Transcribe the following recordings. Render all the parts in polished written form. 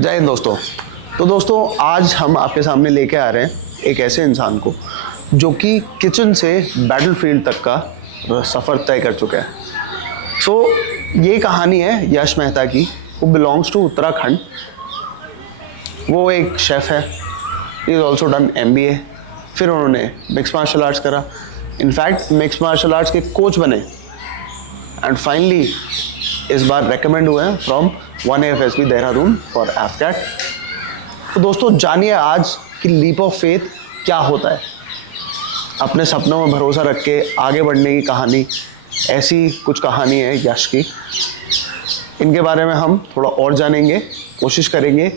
जय हिंद दोस्तों। तो दोस्तों आज हम आपके सामने लेके आ रहे हैं एक ऐसे इंसान को जो कि किचन से बैटलफील्ड तक का सफ़र तय कर चुका है। सो ये कहानी है यश मेहता की, वो बिलोंग्स टू उत्तराखंड। वो एक शेफ़ है, he is also done MBA। फिर उन्होंने मिक्स मार्शल आर्ट्स करा, इनफैक्ट मिक्स मार्शल आर्ट्स के कोच बने एंड फाइनली इस बार रेकमेंड हुए हैं from 1AFSB Dehradun for AFCAT। तो दोस्तों जानिए आज कि लीप ऑफ फेथ क्या होता है, अपने सपनों में भरोसा रख के आगे बढ़ने की कहानी। ऐसी कुछ कहानी है यश की, इनके बारे में हम थोड़ा और जानेंगे, कोशिश करेंगे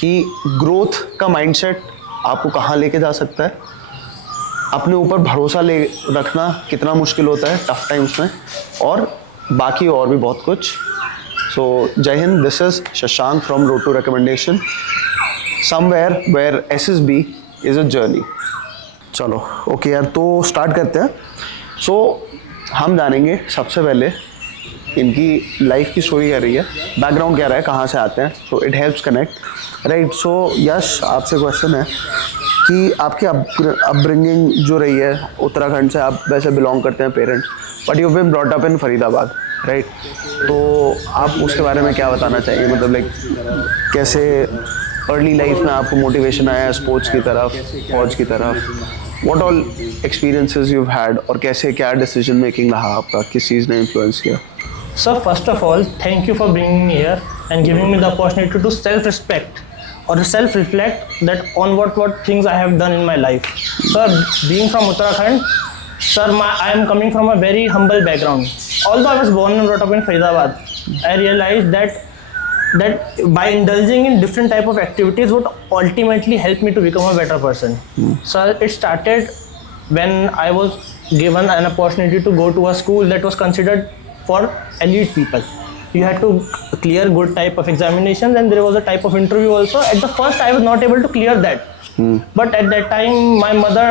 कि ग्रोथ का माइंडसेट आपको कहाँ लेके जा सकता है, अपने ऊपर भरोसा ले रखना कितना मुश्किल होता है टफ टाइम्स में, और बाकी और भी बहुत कुछ। सो जय हिंद, this is Shashank from road to recommendation, somewhere where SSB is a journey. चलो ओके यार, तो स्टार्ट करते हैं। सो हम जानेंगे सबसे पहले इनकी लाइफ की स्टोरी क्या रही है, बैकग्राउंड क्या रहा है, कहाँ से आते हैं। So it helps connect right. So Yash, आपसे क्वेश्चन है कि आपकी अपब्रिंगिंग जो रही है उत्तराखंड से, आप वैसे बिलोंग करते हैं parents, but you been brought up in Faridabad right. तो आप उसके बारे में क्या बताना चाहिए, मतलब लाइक कैसे अर्ली लाइफ में आपको मोटिवेशन आया स्पोर्ट्स की तरफ, फौज की तरफ, what all experiences you had, और कैसे क्या डिसीजन मेकिंग रहा आपका, किस चीज़ ने इन्फ्लुएंस किया? Sir, first of all, thank you for bringing me here and giving me the opportunity to self-respect or self-reflect that on what things I have done in my life. Sir, being from Uttarakhand, sir, I am coming from a very humble background. Although I was born and brought up in Faridabad, I realized that by indulging in different type of activities would ultimately help me to become a better person. So it started when I was given an opportunity to go to a school that was considered for elite people. You had to clear good type of examinations, and there was a type of interview also. At the first I was not able to clear that, but at that time my mother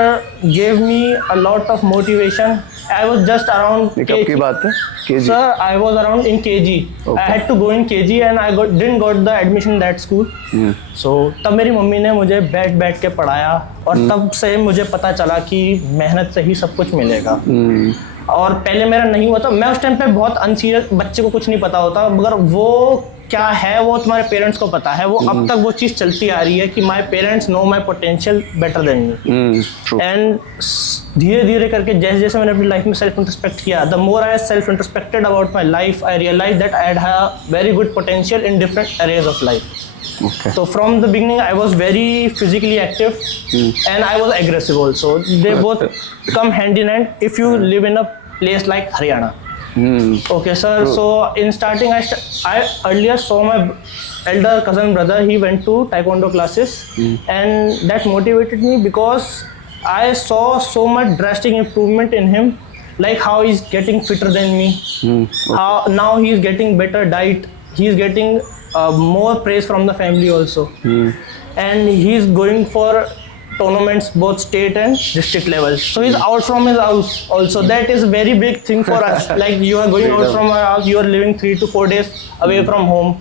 gave me a lot of motivation. I was just around कब की बात है? KG? Sir, I was around in KG. Okay. I had to go in KG and I didn't got the admission in that school. So तब मेरी mummy ने मुझे बैठ के पढ़ाया, और तब से मुझे पता चला कि मेहनत से ही सब कुछ मिलेगा। और पहले मेरा नहीं हुआ था, मैं उस टाइम पे बहुत अनसीरियस, बच्चे को कुछ नहीं पता होता, मगर वो क्या है वो तुम्हारे पेरेंट्स को पता है। वो अब तक वो चीज़ चलती आ रही है कि my parents know my potential better than me. And धीरे धीरे करके जैसे जैसे मैंने अपनी लाइफ में सेल्फ इंट्रोस्पेक्ट किया, the more I self introspected about my life, I realize that I have very good potential in different areas of life. Okay. So from the beginning I was very physically active and I was aggressive also. They both come hand in hand if you live in a place like Haryana. Okay sir. So in starting I earlier saw my elder cousin brother, he went to taekwondo classes and that motivated me because I saw so much drastic improvement in him, like how he's getting fitter than me, how now he's getting better diet, he's getting more praise from the family also, and he's going for tournaments both state and district levels. So he's out from his house also. That is a very big thing for us. Like you are going out from our house, you are living 3 to 4 days away from home.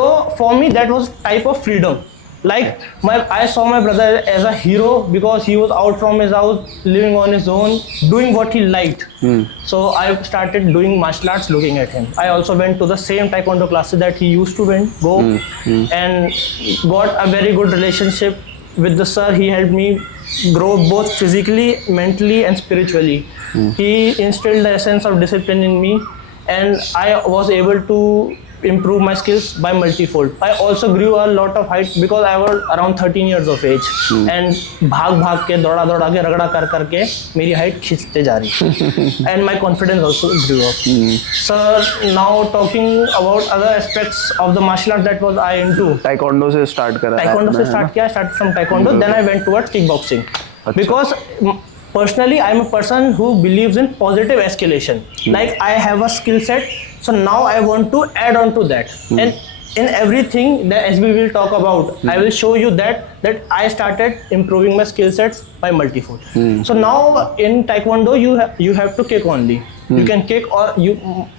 So for me that was type of freedom. Like I saw my brother as a hero because he was out from his house, living on his own, doing what he liked. So I started doing martial arts looking at him. I also went to the same taekwondo classes that he used to go, and got a very good relationship with the sir. He helped me grow both physically, mentally and spiritually. He instilled the essence of discipline in me, and I was able to improve my skills by multifold. I also grew a lot of height because I was around 13 years of age, and भाग के दौड़ा के रगड़ा कर के मेरी height खींचते जा रही, and my confidence also grew up. Sir, now talking about other aspects of the martial art that was I into. Taekwondo से start करा? Taekwondo से start किया, start from taekwondo, then I went towards kickboxing. Because personally I am a person who believes in positive escalation. Like I have a skill set, so now I want to add on to that. And in everything that as we will talk about, I will show you that I started improving my skill sets by multifold. So now in taekwondo you have to kick only. You can kick or you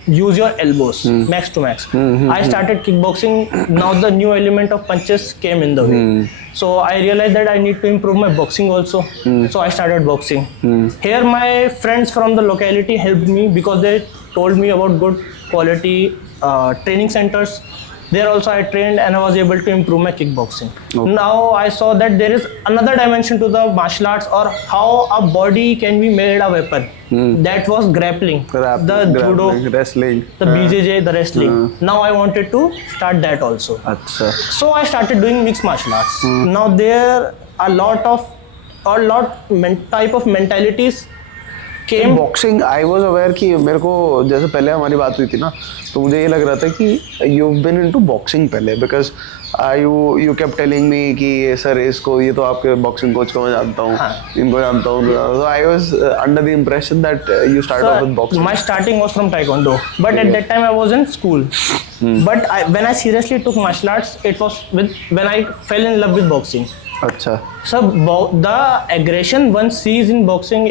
use your elbows max to max. I started kickboxing. Now the new element of punches came in the way. So I realized that I need to improve my boxing also. So I started boxing. Here my friends from the locality helped me because they told me about good quality training centers. There also I trained and I was able to improve my kickboxing. Now I saw that there is another dimension to the martial arts, or how a body can be made a weapon. That was grappling, the judo, wrestling, the BJJ, the wrestling. Now I wanted to start that also. अच्छा. So I started doing mixed martial arts. Now there are type of mentalities came. Boxing I was aware कि मेरे को जैसे पहले हमारी बात हुई थी ना, तो मुझे ये लग रहा था कि यू बीन इनटू बॉक्सिंग पहले, because you kept telling me कि सर इसको, ये तो आपके बॉक्सिंग कोच को मैं जानता हूँ, इनको जानता हूँ. So I was under the impression that you started off with boxing. My starting was from taekwondo, but at that time I was in school. But when I seriously took martial arts, it was when I fell in love with boxing. अच्छा. So the aggression one sees in boxing,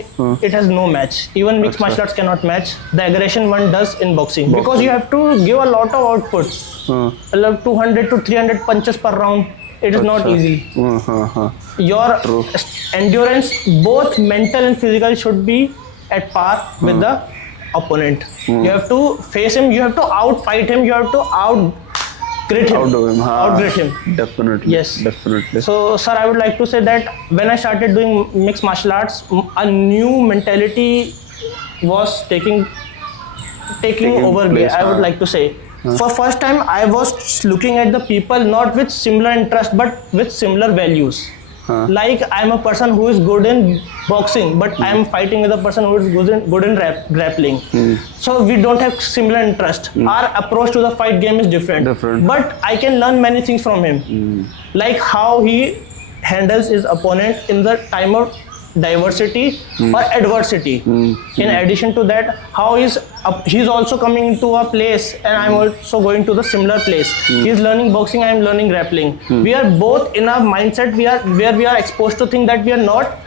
it has no match. Even mixed martial arts cannot match the aggression one does in boxing, because you have to give a lot of output. Like 200 to 300 punches per round. It is not easy. Your endurance, both mental and physical, should be at par with the opponent. You have to face him. You have to outfight him. You have to outgrit him. Definitely. Yes. Definitely. So, sir, I would like to say that when I started doing mixed martial arts, a new mentality was taking over me. place, I would like to say. For first time, I was looking at the people not with similar interest, but with similar values. Like I'm a person who is good in boxing, but I'm fighting with a person who is good in grappling. So we don't have similar interest. Our approach to the fight game is different. But I can learn many things from him, like how he handles his opponent in the time of diversity or adversity. In addition to that, how he's also coming into a place and I'm also going to the similar place. He's learning boxing, I'm learning grappling. We are both in a mindset where we are exposed to things that we are not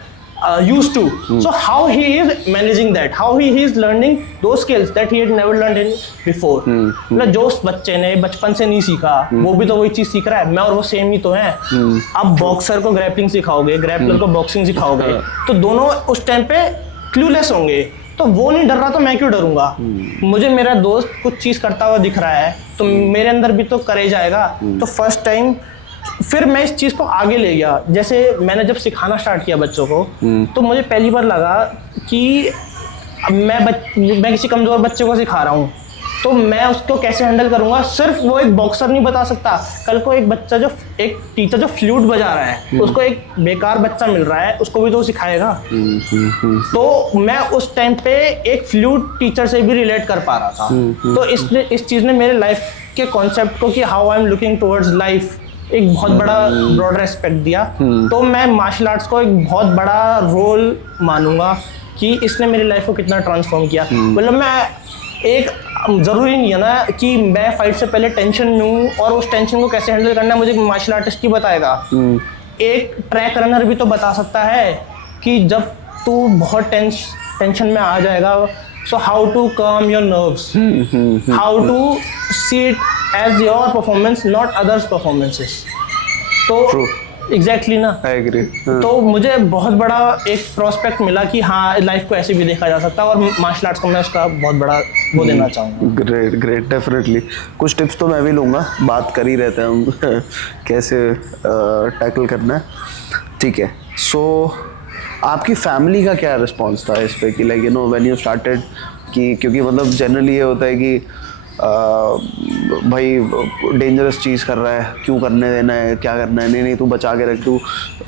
used to. So how he is managing that, how he is learning those skills that he had never learned in before. मतलब जो बच्चे ने बचपन से नहीं सीखा, वो भी तो वही चीज सीख रहा है. मैं और वो सेम ही तो हैं. आप बॉक्सर को ग्रैपलिंग सिखाओगे, ग्रैपलर को बॉक्सिंग सिखाओगे, तो दोनों उस टाइम पे क्लूलेस होंगे. तो वो नहीं डर रहा तो मैं क्यों डरूंगा. मुझे मेरा दोस्त कुछ चीज करता हुआ दिख रहा है तो मेरे अंदर भी तो करे जाएगा. तो फर्स्ट टाइम फिर मैं इस चीज़ को आगे ले गया. जैसे मैंने जब सिखाना स्टार्ट किया बच्चों को, तो मुझे पहली बार लगा कि मैं किसी कमज़ोर बच्चे को सिखा रहा हूँ, तो मैं उसको कैसे हैंडल करूँगा. सिर्फ वो एक बॉक्सर नहीं बता सकता. कल को एक टीचर जो फ्लूट बजा रहा है, उसको एक बेकार बच्चा मिल रहा है, उसको भी तो सिखाएगा. तो मैं उस टाइम पे एक फ्लूट टीचर से भी रिलेट कर पा रहा था. तो इस चीज़ ने मेरे लाइफ के कॉन्सेप्ट को, कि how I am looking towards life, एक बहुत बड़ा ब्रॉड रेस्पेक्ट दिया. तो मैं मार्शल आर्ट्स को एक बहुत बड़ा रोल मानूंगा कि इसने मेरी लाइफ को कितना ट्रांसफॉर्म किया. मतलब मैं एक ज़रूरी नहीं है ना कि मैं फाइट से पहले टेंशन में हूँ और उस टेंशन को कैसे हैंडल करना है मुझे मार्शल आर्टिस्ट ही बताएगा. एक ट्रैक रनर भी तो बता सकता है कि जब तू बहुत टेंशन में आ जाएगा, so how to calm your nerves, how to see it as your performance, not others' performances. तो एग्जैक्टली ना. I agree. तो मुझे बहुत बड़ा एक प्रोस्पेक्ट मिला कि हाँ लाइफ को ऐसे भी देखा जा सकता है, और मार्शल आर्ट्स को मैं उसका बहुत बड़ा वो देना चाहूँगा. Great definitely. कुछ टिप्स तो मैं भी लूँगा, बात कर ही रहते हैं हम कैसे टैकल करना है. ठीक है. सो आपकी फैमिली का क्या रिस्पॉन्स था इस पे कि like you know when you started, कि क्योंकि मतलब जनरली ये होता है कि भाई डेंजरस चीज़ कर रहा है, क्यों करने देना है, क्या करना है, नहीं तू बचा के रख, तू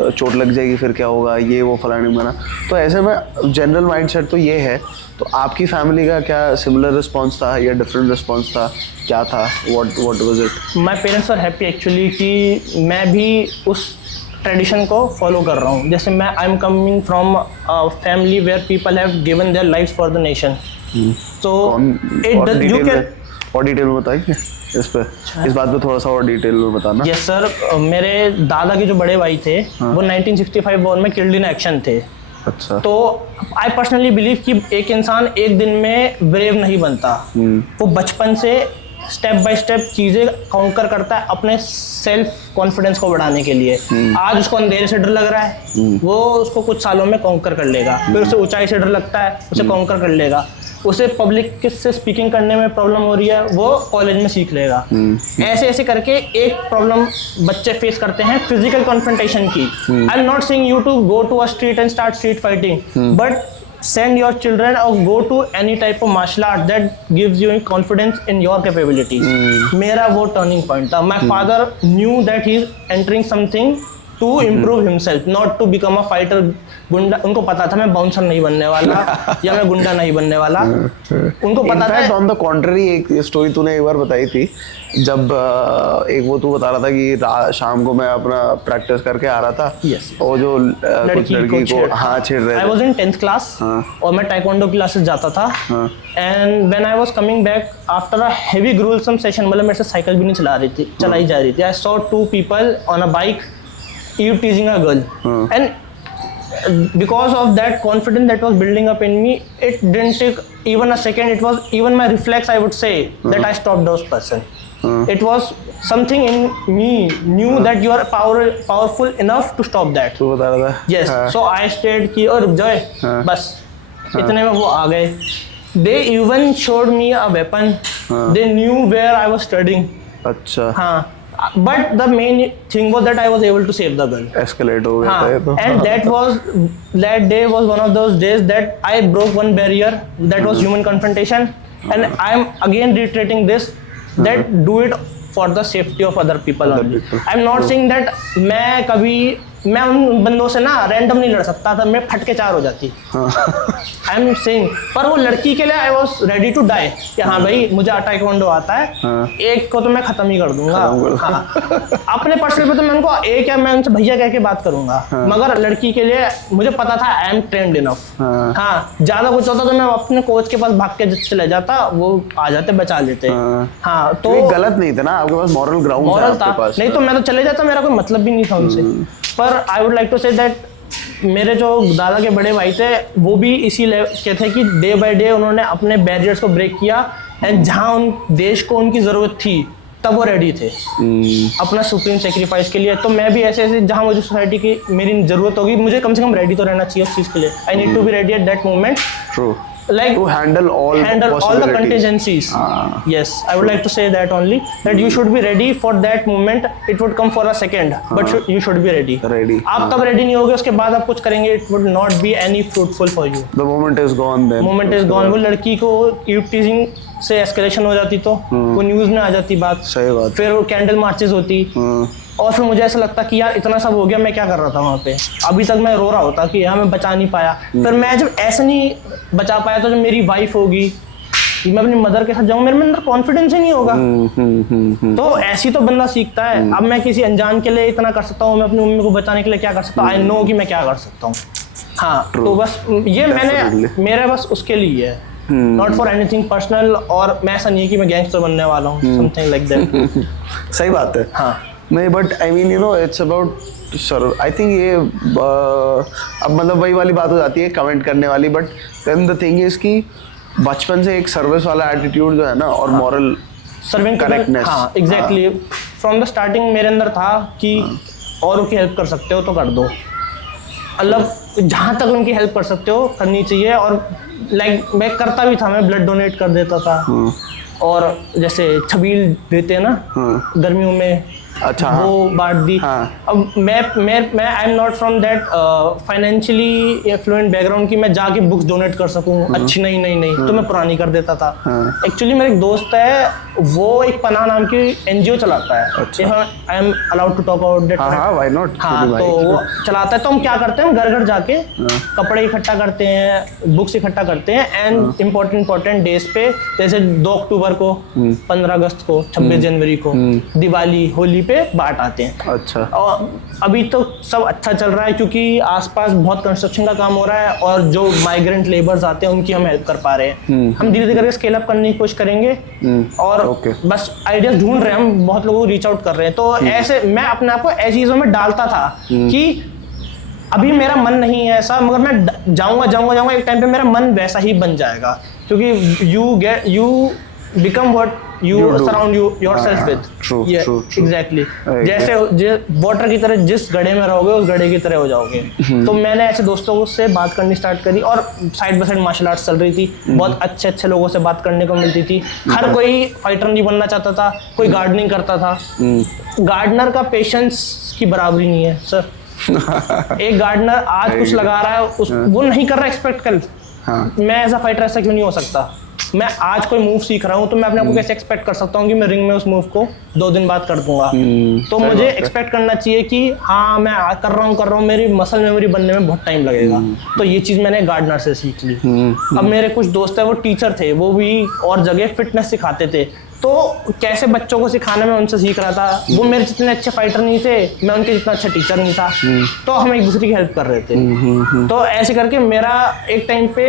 चोट लग जाएगी फिर क्या होगा, ये वो फलाने मना. तो ऐसे में जनरल माइंडसेट तो ये है. तो आपकी फैमिली का क्या सिमिलर रिस्पॉन्स था या डिफरेंट रिस्पॉन्स था, क्या था, what was it? My parents are happy actually कि मैं भी उस ट्रेडिशन को फॉलो कर रहा हूँ. जैसे मैं I am coming from a family where people have given their life for the nation. तो और डिटेल में बताइए. इस पे, इस बात पे थोड़ा सा और डिटेल में बताना। यस सर, मेरे दादा के जो बड़े भाई थे वो 1965 वॉर में किल्ड इन एक्शन थे। अच्छा। तो आई पर्सनली बिलीव कि एक इंसान एक दिन में ब्रेव नहीं बनता, वो बचपन से स्टेप बाय स्टेप चीजें काउंटर करता है अपने सेल्फ कॉन्फिडेंस को बढ़ाने के लिए। आज उसको अंधेरे से डर लग रहा है, वो उसको कुछ सालों में काउंटर कर लेगा। फिर उसे ऊंचाई से डर लगता है, उसे काउंटर कर लेगा। उसे पब्लिक से स्पीकिंग करने में प्रॉब्लम हो रही है, वो कॉलेज में सीख लेगा। ऐसे ऐसे करके एक प्रॉब्लम बच्चे फेस करते हैं फिजिकल कॉन्फ्रंटेशन की। I am not saying you to go to a street and start street fighting, but send your children or go to any type of martial art that gives you confidence in your capabilities. मेरा वो turning point था. My father knew that he is entering something to improve himself, not to become a fighter. गुंडा, उनको पता था मैं bouncer नहीं बनने वाला या मैं गुंडा नहीं बनने वाला। उनको पता था। ऑन द कॉन्ट्ररी एक स्टोरी तूने एक बार बताई थी, जब एक वो तू बता रहा था कि शाम को मैं अपना प्रैक्टिस करके आ रहा था। Yes. और जो कुछ लड़की को हाँ छेड़ रहे थे। I was in 10th class और मैं टाइकोंडो क्लासेस जाता था। And when I was coming back after a heavy gruesome session, मतलब मेरे से साइकिल भी नहीं चलाई जा रही थी। I saw two people on a bike eve teasing a girl, and because of that confidence that was building up in me, it didn't take even a second. It was even my reflex, I would say, that I stopped those person. It was something in me knew that you are powerful enough to stop that. तू बता रहा था। Yes. So I stayed कि और रुक जाए, बस इतने में वो आ गए। They even showed me a weapon. They knew where I was studying. अच्छा। हाँ, but the main thing was that I was able to save the girl. Escalate हो गया था ये तो। And that day was one of those days that I broke one barrier, that was human confrontation, and I am again reiterating this, that do it for the safety of other people only. I'm not saying that मैं उन बंदों से ना random नहीं लड़ सकता था, मैं फट के चार हो जाती। आई एम सेइंग, पर वो लड़की के लिए I was ready to die कि हाँ भाई मुझे टाइकोंडो आता है, एक को तो मैं खत्म ही कर दूंगा। हाँ। अपने पर्सनल पे तो मैं उनको एक या मैं उनसे भैया कह के बात करूंगा, मगर लड़की के लिए मुझे पता था आई एम ट्रेन्ड इनफ। हाँ, ज्यादा कुछ होता तो मैं अपने कोच के पास भाग के चले जाता, वो आ जाते बचा लेते। हाँ, तो गलत नहीं था ना, आपके पास मॉरल ग्राउंड था, नहीं तो मैं तो चले जाता, मेरा कोई मतलब भी नहीं था उनसे। पर I would like to say that मेरे जो दादा के बड़े भाई थे वो भी इसी के थे कि डे बाय डे उन्होंने अपने बैरियर्स को ब्रेक किया, एंड जहाँ उन देश को उनकी ज़रूरत थी तब वो रेडी थे अपना सुप्रीम सेक्रीफाइस के लिए। तो मैं भी ऐसे ऐसे जहाँ मुझे सोसाइटी की मेरी ज़रूरत होगी, मुझे कम से कम रेडी तो रहना चाहिए उस चीज़ के लिए। I need to be ready at that moment. True. Like to handle all the contingencies. Yes, I would like to say that only, that you should be ready for that moment. It would come for a second, but you should be ready. आप तब ready नहीं होगे, उसके बाद आप कुछ करेंगे, it would not be any fruitful for you. The moment is gone then. Moment is gone. वो लड़की को eve teasing से escalation हो जाती तो वो न्यूज़ में आ जाती बात। सही बात। फिर वो कैंडल मार्चेस होती, और फिर मुझे ऐसा लगता कि यार इतना सब हो गया, मैं क्या कर रहा था वहाँ पे। अभी तक मैं रो रहा होता कि यार मैं बचा नहीं पाया। फिर मैं जब ऐसे नहीं बचा पाया तो जब मेरी वाइफ होगी, मैं अपनी मदर के साथ जाऊँ, मेरे अंदर कॉन्फिडेंस ही नहीं होगा। तो ऐसी तो बंदा सीखता है। अब मैं किसी अनजान के लिए इतना कर सकता हूँ, मैं अपनी मम्मी को बचाने के लिए क्या कर सकता हूँ, आई नो कि मैं क्या कर सकता हूँ। हाँ, तो बस ये मेरा बस उसके लिए है, नॉट फॉर एनीथिंग पर्सनल। और मैं ऐसा नहीं है कि मैं गैंगस्टर बनने वाला हूँ, समथिंग लाइक दैट। सही बात है। हाँ, नहीं, but I mean you no it's about sir, I think ये अब मतलब वही वाली बात हो जाती है कमेंट करने वाली, but then the thing is कि बचपन से एक सर्विस वाला एटीट्यूड जो है ना, और मॉरल सर्विंग करेक्टनेस। हाँ, एग्जैक्टली। फ्रॉम द स्टार्टिंग मेरे अंदर था कि औरों की हेल्प कर सकते हो तो कर दो, मतलब जहाँ तक उनकी हेल्प कर सकते हो करनी चाहिए। और लाइक मैं करता भी था, मैं ब्लड डोनेट कर देता था, और जैसे छबील देते हैं ना गर्मियों में, अच्छा, वो बांट दी। अब मैं I am not from that financially affluent background कि मैं जाके बुक्स डोनेट कर सकूं अच्छी। नहीं, तो मैं पुरानी कर देता था। एक्चुअली मेरा एक दोस्त है, वो एक पनाह नाम की एनजीओ चलाता है। I am allowed to talk about that? Why not. हाँ, तो वो चलाता है। तो हम क्या करते हैं, घर घर जाके कपड़े इकट्ठा करते हैं, बुक्स इकट्ठा करते हैं, एंड इम्पोर्टेंट डेज पे, जैसे 2 अक्टूबर को, 15 अगस्त को, 26 जनवरी को, दिवाली, होली पे बांट आते हैं। अच्छा। और अभी तो सब अच्छा चल रहा है क्योंकि आसपास बहुत कंस्ट्रक्शन का काम हो रहा है और जो माइग्रेंट लेबर्स आते हैं उनकी हम हेल्प कर पा रहे हैं। हम धीरे धीरे करके स्केल अप करने की कोशिश करेंगे और बस आइडियाज ढूंढ रहे हैं, हम बहुत लोगों को रीच आउट कर रहे हैं। तो ऐसे मैं अपने आप को ऐसी चीज़ों में डालता था कि अभी मेरा मन नहीं है ऐसा, मगर मैं जाऊंगा एक टाइम पे मेरा मन वैसा ही बन जाएगा क्योंकि you become what you surround yourself with. True. Exactly. जैसे वाटर की तरह जिस गड्ढे में रहोगे उस गड्ढे की तरह हो जाओगे। तो मैंने ऐसे दोस्तों से बात करनी स्टार्ट करी और side by side martial arts चल रही थी। बहुत अच्छे लोगों से बात करने को मिलती थी। हर कोई फाइटर नहीं बनना चाहता था, कोई गार्डनिंग करता था। गार्डनर का पेशेंस की बराबरी नहीं है सर। एक गार्डनर आज कुछ लगा रहा है, वो नहीं कर रहा एक्सपेक्ट कल। मैं एज अ फाइटर ऐसा क्यों नहीं हो सकता? मैं आज कोई मूव सीख रहा हूँ तो मैं अपने आप को कैसे एक्सपेक्ट कर सकता हूँ कि मैं रिंग में उस मूव को 2 दिन बाद कर दूंगा? तो मुझे एक्सपेक्ट करना चाहिए कि हाँ मैं कर रहा हूँ, मेरी मसल मेमोरी बनने में बहुत टाइम लगेगा। तो ये चीज़ मैंने गार्डनर से सीख ली। अब मेरे कुछ दोस्त हैं वो टीचर थे, वो भी और जगह फिटनेस सिखाते थे। तो कैसे बच्चों को सिखाना मैं उनसे सीख रहा था। वो मेरे जितने अच्छे फाइटर नहीं थे, मैं उनके जितना अच्छा टीचर नहीं था। तो हम एक दूसरे की हेल्प कर रहे थे। तो ऐसे करके मेरा एक टाइम पे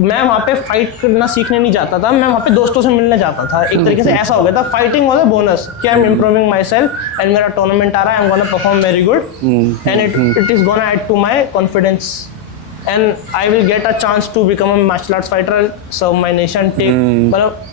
मैं वहाँ पे फाइट करना सीखने नहीं जाता था, मैं वहाँ पे दोस्तों से मिलने जाता था। एक तरीके से ऐसा हो गया था, फाइटिंग वाज अ बोनस कि I am improving myself and मेरा टूर्नामेंट आ रहा है, I am gonna perform very good and it is gonna add to my confidence and I will get a chance to become a martial arts fighter, serve my nation, take मतलब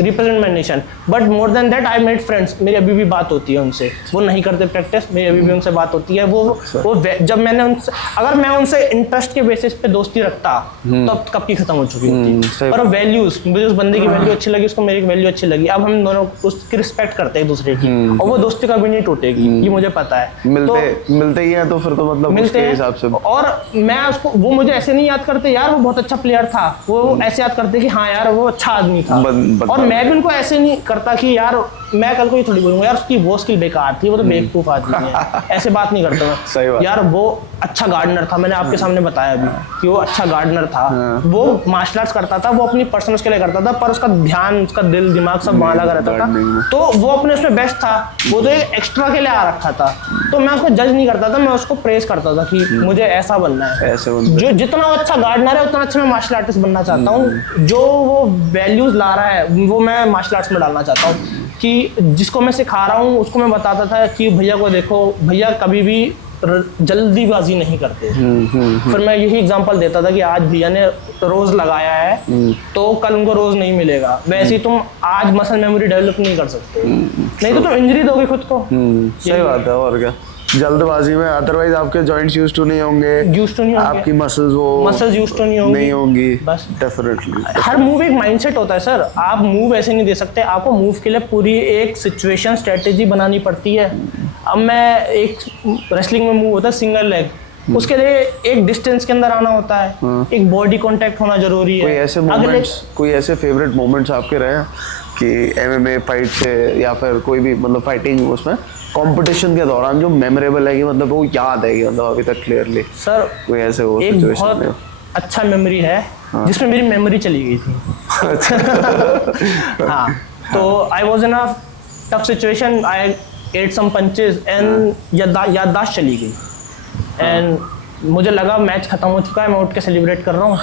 represent my nation. But more than that I made friends. मेरी अभी भी बात होती है उनसे, वो नहीं करते प्रैक्टिस, मेरी अभी भी उनसे बात होती है। वो जब मैंने उनसे, अगर मैं उनसे इंटरेस्ट के बेसिस पे दोस्ती रखता तो अब कब की खत्म हो चुकी होती। पर वैल्यूज, मुझे उस बंदे की वैल्यू अच्छी लगी, उसको मेरी वैल्यू अच्छी लगी। अब हम दोनों उसकी रिस्पेक्ट करते हैं एक दूसरे की और वो दोस्ती कभी नहीं टूटेगी, ये मुझे पता है। मिलते ही हैं तो फिर तो मतलब मिलते हैं हिसाब से। और मैं उसको, वो मुझे ऐसे नहीं याद करते यार वो बहुत अच्छा प्लेयर था, वो ऐसे याद करते कि हाँ यार वो अच्छा आदमी था। और मैं भी उनको ऐसे नहीं करता कि यार मैं कल को ये थोड़ी बोलूंगा यार उसकी वो स्किल बेकार थी, वो तो बेवकूफ आदमी है। ऐसे बात नहीं करता मैं। यार वो अच्छा गार्डनर था, मैंने आपके सामने बताया अभी कि वो अच्छा गार्डनर था। वो मार्शल आर्ट्स करता था, वो अपनी पर्सनल के लिए करता था, पर उसका ध्यान, उसका दिल दिमाग सब वहां लगा रहता था। तो वो अपने उसमें बेस्ट था, वो तो एक्स्ट्रा के लिए आ रखा था। तो मैं उसको जज नहीं करता था, मैं उसको प्रेज करता था कि मुझे ऐसा बनना है। जो जितना अच्छा गार्डनर है उतना अच्छा मैं मार्शल आर्टिस्ट बनना चाहता हूँ। जो वो वैल्यूज ला रहा है वो मैं मार्शल आर्ट्स में डालना चाहता हूँ कि जिसको मैं सिखा रहा हूँ उसको मैं बताता था कि भैया को देखो, भैया कभी भी जल्दीबाजी नहीं करते। फिर मैं यही एग्जांपल देता था कि आज भैया ने रोज लगाया है तो कल उनको रोज नहीं मिलेगा। वैसे ही तुम आज मसल मेमोरी डेवलप नहीं कर सकते, नहीं तो तुम इंजरी दोगे खुद को। सही बात है। और क्या, जल्दबाजी में अदरवाइज आपके जॉइंट्स यूज्ड टू नहीं होंगे, आपकी मसल्स यूज्ड टू नहीं होंगी। बस डेफिनेटली हर मूव एक माइंडसेट होता है सर। आप मूव ऐसे नहीं दे सकते, आपको मूव के लिए पूरी एक सिचुएशन स्ट्रेटेजी बनानी पड़ती है। अब मैं एक रेसलिंग में मूव होता है सिंगल लेग, उसके लिए एक डिस्टेंस के अंदर आना होता है, एक बॉडी कांटेक्ट होना जरूरी है। कोई ऐसे फेवरेट मोमेंट्स आपके रहे कि एमएमए फाइट से या फिर कोई भी मतलब फाइटिंग उसमें कंपटीशन के दौरान जो मेमोरेबल है कि मतलब वो याद है कि मतलब अभी तक क्लियरली? सर कोई ऐसे वो एक बहुत अच्छा मेमोरी है जिसमें मेरी मेमोरी चली गई थी। हाँ, तो I was in a tough situation, I ate some punches and याददाश्त चली गई एंड मुझे लगा मैच खत्म हो चुका है, मैं उठ के सेलिब्रेट कर रहा हूँ।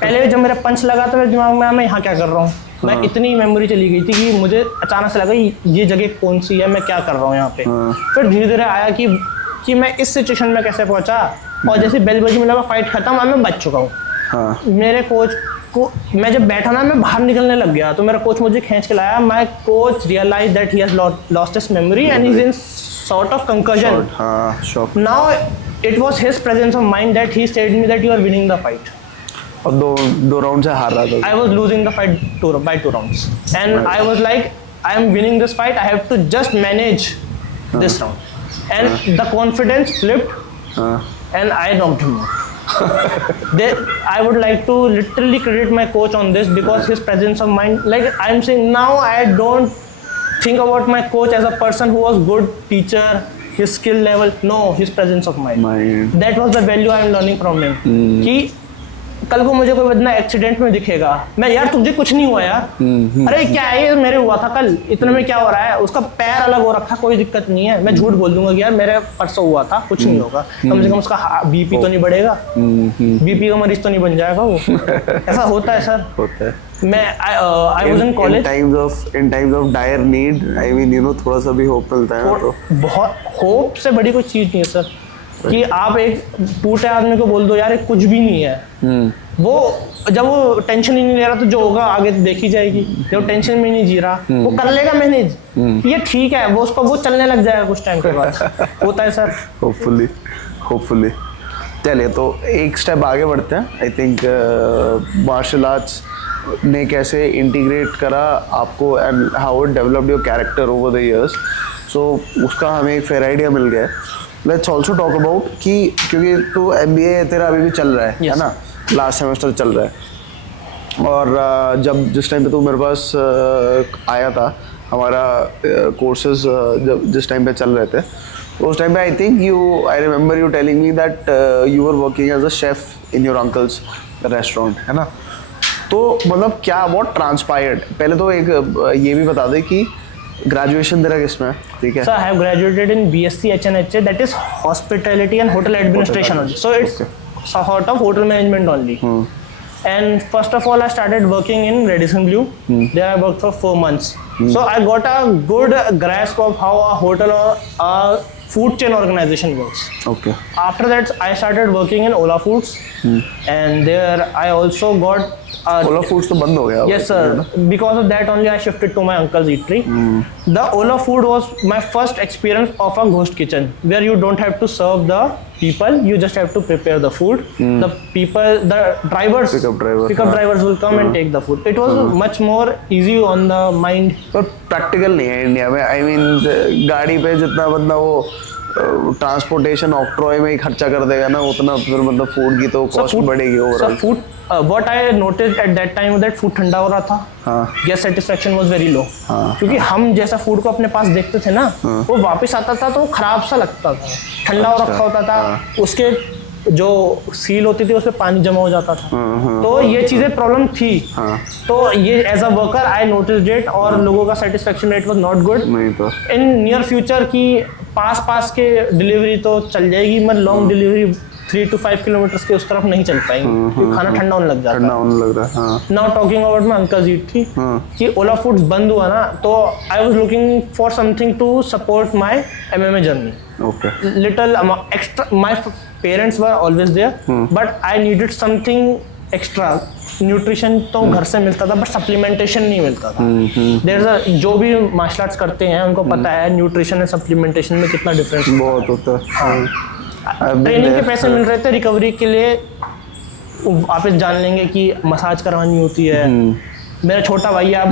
पहले जब मेरा पंच लगा तो मेरे दिमाग में मैं यहाँ क्या कर रहा हूँ। मैं इतनी मेमोरी चली गई थी कि मुझे अचानक से लगा ये जगह कौन सी है, मैं क्या कर रहा हूँ यहाँ पे। फिर धीरे धीरे आया कि मैं इस सिचुएशन में कैसे पहुंचा और जैसे बेल बजी में लगा फाइट खत्म, अब मैं बच चुका हूँ। मेरे कोच को मैं जब बैठा ना मैं बाहर निकलने लग गया तो मेरा कोच मुझे खींच के लाया। My coach realize that he has lost his memory and he is in sort of concussion. Now it was his presence of mind that he said me that you are winning the fight. और दो round से हार रहा था। I was losing the fight by 2 rounds and I was like I am winning this fight, I have to just manage this round and the confidence flipped and I knocked him out. I would like to literally credit my coach on this because his presence of mind, like I am saying now, I don't think about my coach as a person who was good teacher, his skill level, no, his presence of mind. That was the value I am learning from him. कि कल को मुझे कोई बंदा accident में दिखेगा, मैं यार तुझे कुछ नहीं हुआ यार, अरे क्या है ये मेरे हुआ था कल, इतने में क्या हो रहा है, उसका पैर अलग हो रखा, कोई दिक्कत नहीं है, मैं झूठ बोल दूंगा कि यार मेरे परसों हुआ था, कुछ नहीं होगा, कम से कम उसका बीपी तो नहीं बढ़ेगा, बीपी का मरीज तो नहीं बन जाएगा वो। ऐसा होता है सर, होता है। मैं आई was in college, in times of dire need, I mean you no, थोड़ा सा भी होप मिलता है ना, तो बहुत होप से बड़ी कोई चीज नहीं है सर, कि आप एक टूटे आदमी को बोल दो यार ये कुछ भी नहीं है, वो जब वो टेंशन ही नहीं ले रहा तो जो होगा आगे तो देखी जाएगी, जब टेंशन में नहीं जी रहा वो कर लेगा मैनेज, ये ठीक है, वो उसको वो चलने लग जाएगा कुछ टाइम के बाद। होता है सर, होपफुली। चलिए तो एक स्टेप आगे बढ़ते हैं। आई थिंक मार्शल आर्ट्स ने कैसे इंटीग्रेट करा आपको and how it developed your character over the years, so उसका हमें एक फेयर आइडिया मिल गया है। लेट्स ऑल्सो टॉक अबाउट कि क्योंकि तो MBA तेरा अभी भी चल रहा है ना, लास्ट सेमेस्टर चल रहा है, और जिस टाइम पे तू मेरे पास आया था, हमारा कोर्सेज जब जिस टाइम पे चल रहे थे, उस टाइम पे I remember you telling me that you were working as a chef in your uncle's restaurant, है ना। तो मतलब क्या व्हाट ट्रांसपायर्ड, पहले तो एक ये भी बता दे कि ग्रेजुएशन तेरा किसमें है, ठीक है? So I have graduated in BSc HNHA, that is Hospitality and Hotel Administration only. So it's a sort of hotel management only. And first of all, I started working in Radisson Blu. There I worked for 4 months. So I got a good grasp of how a hotel or a food chain organization works. Okay. After that, I started working in Ola Foods, and there I also got. Ola Foods तो बंद हो गया। Yes sir. Because of that only I shifted to my uncle's eatery. The Ola Food was my first experience of a ghost kitchen, where you don't have to serve the people, you just have to prepare the food. The drivers, pickup drivers will come and take the food. It was much more easy on the mind. पर practical नहीं है India में। I mean गाड़ी पे जितना बंदा वो transportation octroi में ही खर्चा कर देगा ना, उतना फिर मतलब फूड की तो कॉस्ट बढ़ेगी overall. Food what I noticed eight that time that food ठंडा हो रहा था, guest satisfaction was very low, क्योंकि हम जैसा फूड को अपने पास देखते थे ना, वो वापस आता था तो खराब सा लगता था, ठंडा हो रखा होता था, उसके जो सील होती थी उसमें पानी जमा हो जाता था, तो ये चीजें प्रॉब्लम थी। तो ये as a worker I noticed it, और लोगों का satisfaction rate was not good. नहीं तो इन नियर फ्यूचर की पास के डिलीवरी तो चल जाएगी, मगर लॉन्ग डिलीवरी 3 to 5 किलोमीटर के उस तरफ नहीं चल पाएंगे, क्योंकि खाना ठंडा होने लग जाता है। ठंडा होने लग रहा है। Now talking about my uncle's eatery, कि ओला फूड्स बंद हुआ ना, तो I was looking for something to support my MMA journey. Okay. Little extra, my parents were always there, but I needed something extra. Nutrition तो घर से मिलता था, बट सप्लीमेंटेशन नहीं मिलता था। There's a, जो भी मार्शल आर्ट्स करते हैं उनको पता है न्यूट्रिशन और सप्लीमेंटेशन में कितना डिफरेंस बहुत होता है। ट्रेनिंग के पैसे मिल रहे थे, रिकवरी के लिए आप जान लेंगे कि मसाज करवानी होती है। मेरा छोटा भाई अब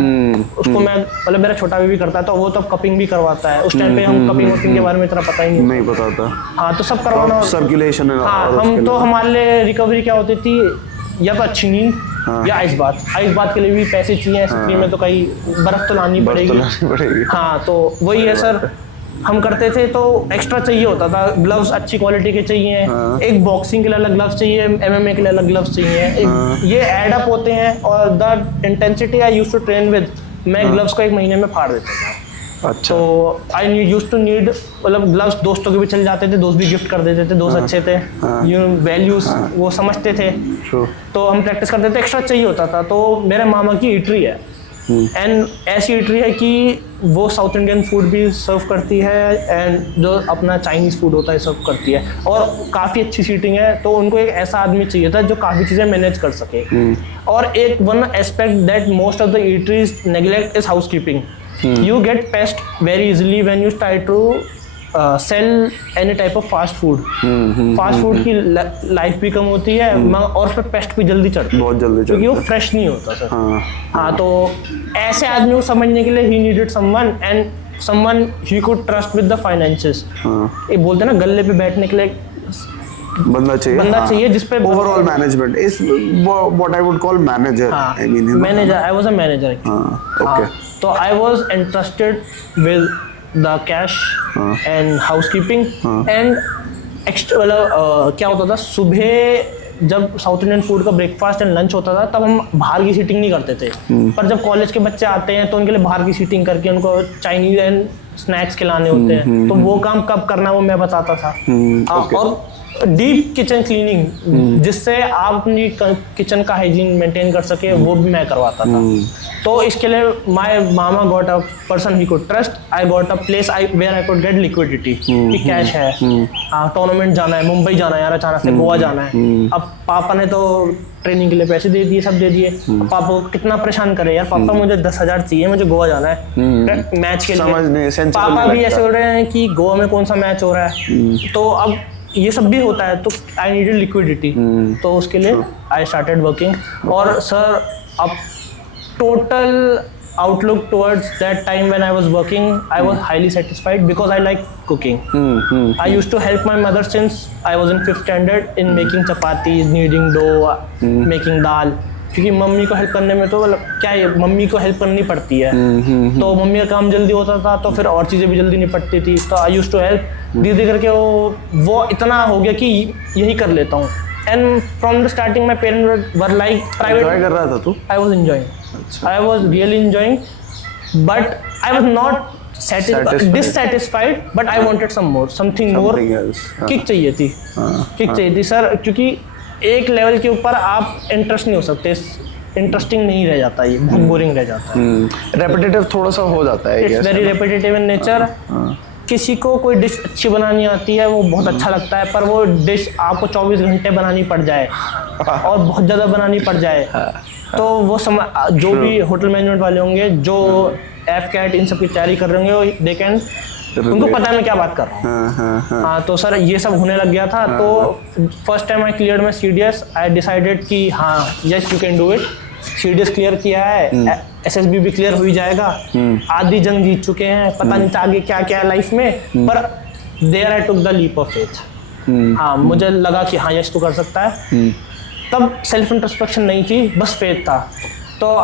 उसको मैं मतलब मेरा छोटा भाई भी करता है, तो वो तो कपिंग भी करवाता है। उस टाइम पे हम कपिंग वपिंग के बारे में इतना पता ही नहीं पता था। हाँ, तो सब करवाना, सर्कुलेशन है। हाँ, हम तो हमारे लिए रिकवरी क्या होती थी, या तो अच्छी नींद या आइस बात के लिए भी पैसे चाहिए। सिटी में तो कहीं बर्फ तो लानी पड़ेगी। हाँ, तो वही है सर, हम करते थे तो एक्स्ट्रा चाहिए होता था। ग्लव्स अच्छी क्वालिटी के चाहिए, एक बॉक्सिंग के लिए अलग ग्लव्स चाहिए, MMA के लिए अलग ग्लव्स चाहिए। ये एड अप होते हैं, और the intensity I used to train with, मैं ग्लव्स को 1 महीने में फाड़ देता था। अच्छा। तो आई यूज्ड टू नीड, मतलब ग्लव्स दोस्तों के भी चल जाते थे, दोस्त भी गिफ्ट कर देते थे, दोस्त अच्छे थे, वैल्यूज वो समझते थे, तो हम प्रैक्टिस करते थे, एक्स्ट्रा चाहिए होता था। तो मेरे मामा की ईटरी है, एंड ऐसी ईटरी है कि वो साउथ इंडियन फूड भी सर्व करती है, एंड जो अपना चाइनीज़ फूड होता है सर्व करती है, और काफ़ी अच्छी सीटिंग है। तो उनको एक ऐसा आदमी चाहिए था जो काफ़ी चीज़ें मैनेज कर सके। और एक one aspect that most of the eateries neglect is housekeeping. You get pest very easily when you try to sell any type of fast food. Fast food की लाइफ भी कम होती है, और उस पर पेस्ट भी जल्दी चढ़ती है, बहुत जल्दी, क्योंकि वो फ्रेश नहीं होता सर। हाँ, तो ऐसे आदमी को समझने के लिए he needed someone, and someone he could trust with the finances. ये बोलते हैं ना, गले पे बैठने के लिए बंदा चाहिए जिसपे overall management is what I would call manager. I mean manager, I was a manager. Okay. तो I was interested with the cash and housekeeping and extra, मतलब क्या होता था, सुबह जब साउथ इंडियन फूड का ब्रेकफास्ट एंड लंच होता था तब हम बाहर की सीटिंग नहीं करते थे। पर जब कॉलेज के बच्चे आते हैं तो उनके लिए बाहर की सीटिंग करके उनको चाइनीज एंड स्नैक्स खिलाने होते हैं, तो वो काम कब करना वो मैं बताता था। और डीप किचन क्लीनिंग जिससे आप अपनी किचन का हाइजीन मेंटेन कर सके वो भी मैं करवाता था। तो इसके लिए माय मामा got a person he could trust, I got a place where I could get liquidity कि कैश है, टूर्नामेंट जाना है, मुंबई जाना है यार अचानक से, गोवा जाना है। अब पापा ने तो ट्रेनिंग के लिए पैसे दे दिए, सब दे दिए। पापा को कितना परेशान करे यार, पापा मुझे 10,000 चाहिए, मुझे गोवा जाना है मैच के लिए। पापा भी ऐसे बोल रहे हैं कि गोवा में कौन सा मैच हो रहा है, तो अब ये सब भी होता है। तो आई नीडेड लिक्विडिटी, तो उसके लिए आई स्टार्टेड वर्किंग। और सर अब total outlook towards that time when I was working, I was highly satisfied because I like cooking. I used to help my mother since I was in 5th standard in making chapatis, kneading dough, making dal. क्योंकि mummy को help करने में तो क्या है, mummy को help करनी पड़ती है, तो मम्मी का काम जल्दी होता था तो फिर और चीज़ें भी जल्दी निपटती थी। तो आई यूज्ड टू हेल्प, धीरे धीरे करके वो इतना हो गया कि यही कर लेता हूँ। And from the starting my parents were like private. Enjoy कर रहा था तू? I was enjoying, I was really enjoying, but I was not dissatisfied, but I wanted something more else. Kick चाहिए थी, किक चाहिए थी सर, क्योंकि एक लेवल के ऊपर आप इंटरेस्ट नहीं हो सकते, इंटरेस्टिंग नहीं रह जाता, ये बहुत बोरिंग रह जाता है, रेपिटेटिव थोड़ा सा हो जाता है। It's very repetitive in nature. किसी को कोई डिश अच्छी बनानी आती है वो बहुत अच्छा लगता है, पर वो डिश आपको 24 घंटे बनानी पड़ जाए और बहुत ज़्यादा बनानी पड़ जाए तो वो जो भी होटल मैनेजमेंट वाले होंगे, जो एफ कैट इन सब की तैयारी कर रहे होंगे, दे कैन, उनको पता है मैं क्या बात कर रहा हूँ। हाँ, तो सर ये सब होने लग गया था। तो first time I clear my CDS, I decided कि हाँ yes you can do it. CDS clear किया है, SSB भी क्लियर हो ही जाएगा, आधी जंग जीत चुके हैं, पता नहीं आगे क्या क्या है लाइफ में, पर there I took the leap of faith. हाँ, मुझे लगा कि हाँ यस तू कर सकता है। तब सेल्फ इंट्रोस्पेक्शन नहीं थी, बस फेथ था। तो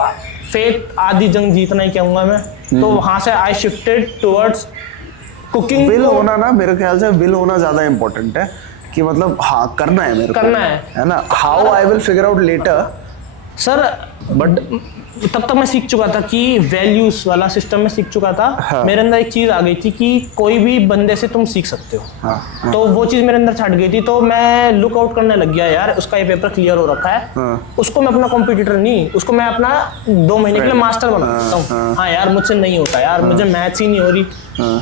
फेथ आधी जंग जीतना ही कहूँगा मैं। तो वहाँ से I shifted towards cooking. Will होना ना, मेरे ख्याल से विल होना ज़्यादा इम्पोर्टेंट है कि मतलब हाँ करना है मेरे को, करना है ना। How I will figure out later sir, but तब तक मैं सीख चुका था कि वैल्यूज वाला सिस्टम में सीख चुका था। हाँ। मेरे अंदर एक चीज़ आ गई थी कि कोई भी बंदे से तुम सीख सकते हो। हाँ। तो वो चीज़ मेरे अंदर छट गई थी, तो मैं लुक आउट करने लग गया यार उसका ये पेपर क्लियर हो रखा है। हाँ। उसको मैं अपना कॉम्पिटिटर नहीं, उसको मैं अपना 2 महीने के लिए मास्टर बना सकता हूँ। हाँ यार मुझसे नहीं होता यार, मुझे मैथ्स ही नहीं हो रही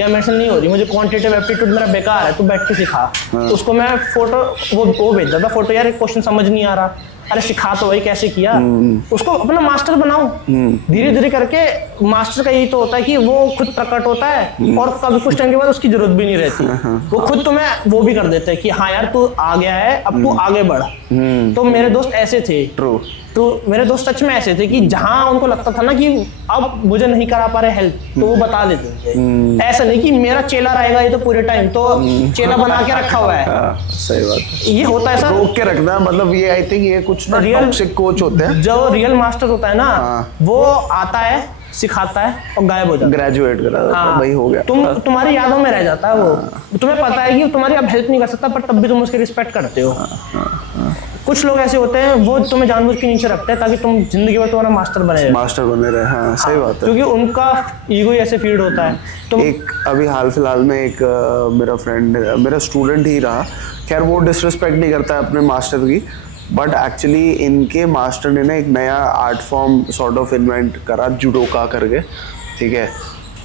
या मेरे से नहीं हो रही, मुझे क्वांटिटेटिव एप्टीट्यूड मेरा बेकार है, तू बैठ के सिखा। उसको मैं फोटो वो भेज देता, फोटो यार एक क्वेश्चन समझ नहीं आ रहा, अरे सिखा तो वही कैसे किया। उसको अपना मास्टर बनाओ। धीरे धीरे करके मास्टर का यही तो होता है कि वो खुद प्रकट होता है और कभी कुछ टाइम के बाद उसकी जरूरत भी नहीं रहती, वो खुद तुम्हें वो भी कर देते हैं कि हाँ यार तू आ गया है, अब तू आगे बढ़। तो मेरे दोस्त ऐसे थे, तो मेरे दोस्त सच में ऐसे थे कि जहाँ उनको लगता था ना कि अब मुझे नहीं करा पा रहे हेल्प, तो वो बता देते थे। ऐसा नहीं कि मेरा चेला रहेगा ये तो पूरे टाइम, तो चेला बना के रखा हुआ है। सही बात है, ये होता है सर, रोक के रखना। मतलब ये आई थिंक ये कुछ टॉक्सिक कोच होते हैं। जो रियल मास्टर होता है ना, वो आता है, सिखाता है और गायब हो जाता है, ग्रेजुएट करा देता है, भाई हो गया। तुम्हारी यादों में रह जाता है वो। तुम्हें पता है कि तुम्हारी अब हेल्प नहीं कर सकता, पर तब भी तुम उसकी रिस्पेक्ट करते हो। कुछ लोग ऐसे होते हैं वो तुम्हें जानबूझ के नीचे रखते हैं ताकि तुम जिंदगी भर तुम्हारा मास्टर बने रहे। हाँ, सही बात है, क्योंकि उनका ईगो ही ऐसे फीड होता है। तो एक अभी हाल फिलहाल में एक मेरा फ्रेंड, मेरा स्टूडेंट ही रहा, खैर वो डिसरिस्पेक्ट नहीं करता है अपने मास्टर की, बट एक्चुअली इनके मास्टर ने ना एक नया art form sort of invent करा, जुडोका करके, ठीक है।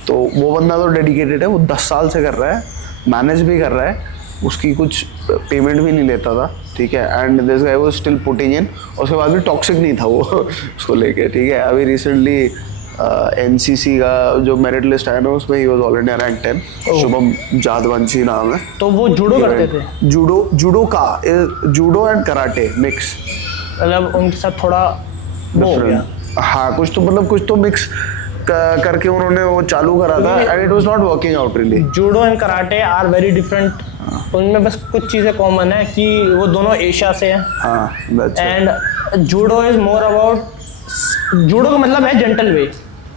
तो वो बंदा तो डेडिकेटेड है, वो 10 साल से कर रहा है, मैनेज भी कर रहा है, उसकी कुछ पेमेंट भी नहीं लेता था, ठीक है। And this guy was still putting in, उसके बाद भी टॉक्सिक नहीं था वो उसको लेके, ठीक है। अभी रिसेंटली NCC का जो मेरिट लिस्ट है ना, उसमें he was all India rank 10। Shubham Jadavanshi नाम है। तो वो जूडो करते थे? जूडो एंड कराटे मिक्स, मतलब उनके साथ थोड़ा वो हो गया। हाँ, कुछ तो मतलब कुछ तो मिक्स करके उन्होंने वो चालू करा था, and it was not working out really. Judo and karate are very different. उनमें बस कुछ चीज़ें कॉमन है कि वो दोनों एशिया से हैं। हाँ, and judo is more about, judo का मतलब है जेंटल वे,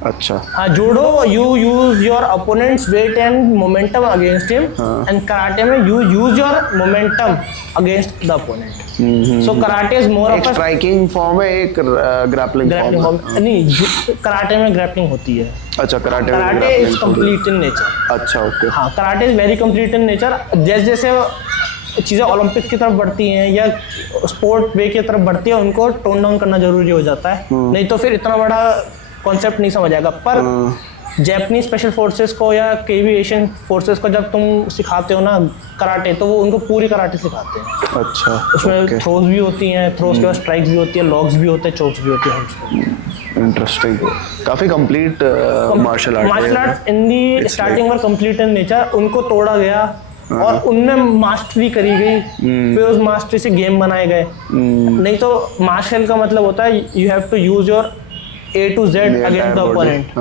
अच्छा हाँ, judo you use your opponent's weight and momentum against him, and karate में you use your momentum against the opponent. So karate is more एक of a striking form है, एक grappling grappling form form. नहीं, karate में grappling होती है। अच्छा, karate में karate is grappling complete in nature. होती है। अच्छा, ओके। हाँ, karate is very complete in nature. जैसे जैसे चीज़ें ओलंपिक की तरफ बढ़ती हैं या स्पोर्ट वे की तरफ बढ़ती है, उनको टोन डाउन करना जरूरी हो जाता है, नहीं तो फिर इतना बड़ा कॉन्सेप्ट नहीं समझ आएगा। पर जैपनीज स्पेशल फोर्सेस को या कोई भी एशियन फोर्सेस को जब तुम सिखाते हो ना कराटे, तो वो उनको पूरी कराटे सिखाते हैं। अच्छा, उसमें थ्रोज भी होती हैं, थ्रोज के बाद स्ट्राइक्स भी होती है, लॉक्स भी होते हैं, चोक्स भी होती है। इंटरेस्टिंग। काफी complete martial art. Martial art in the starting were complete in nature, उनको तोड़ा गया और उनमें मास्टरी करी गई, फिर उस मास्टरी से गेम बनाए गए। नहीं तो मार्शल का मतलब होता है you have to use your A to Z against the opponent.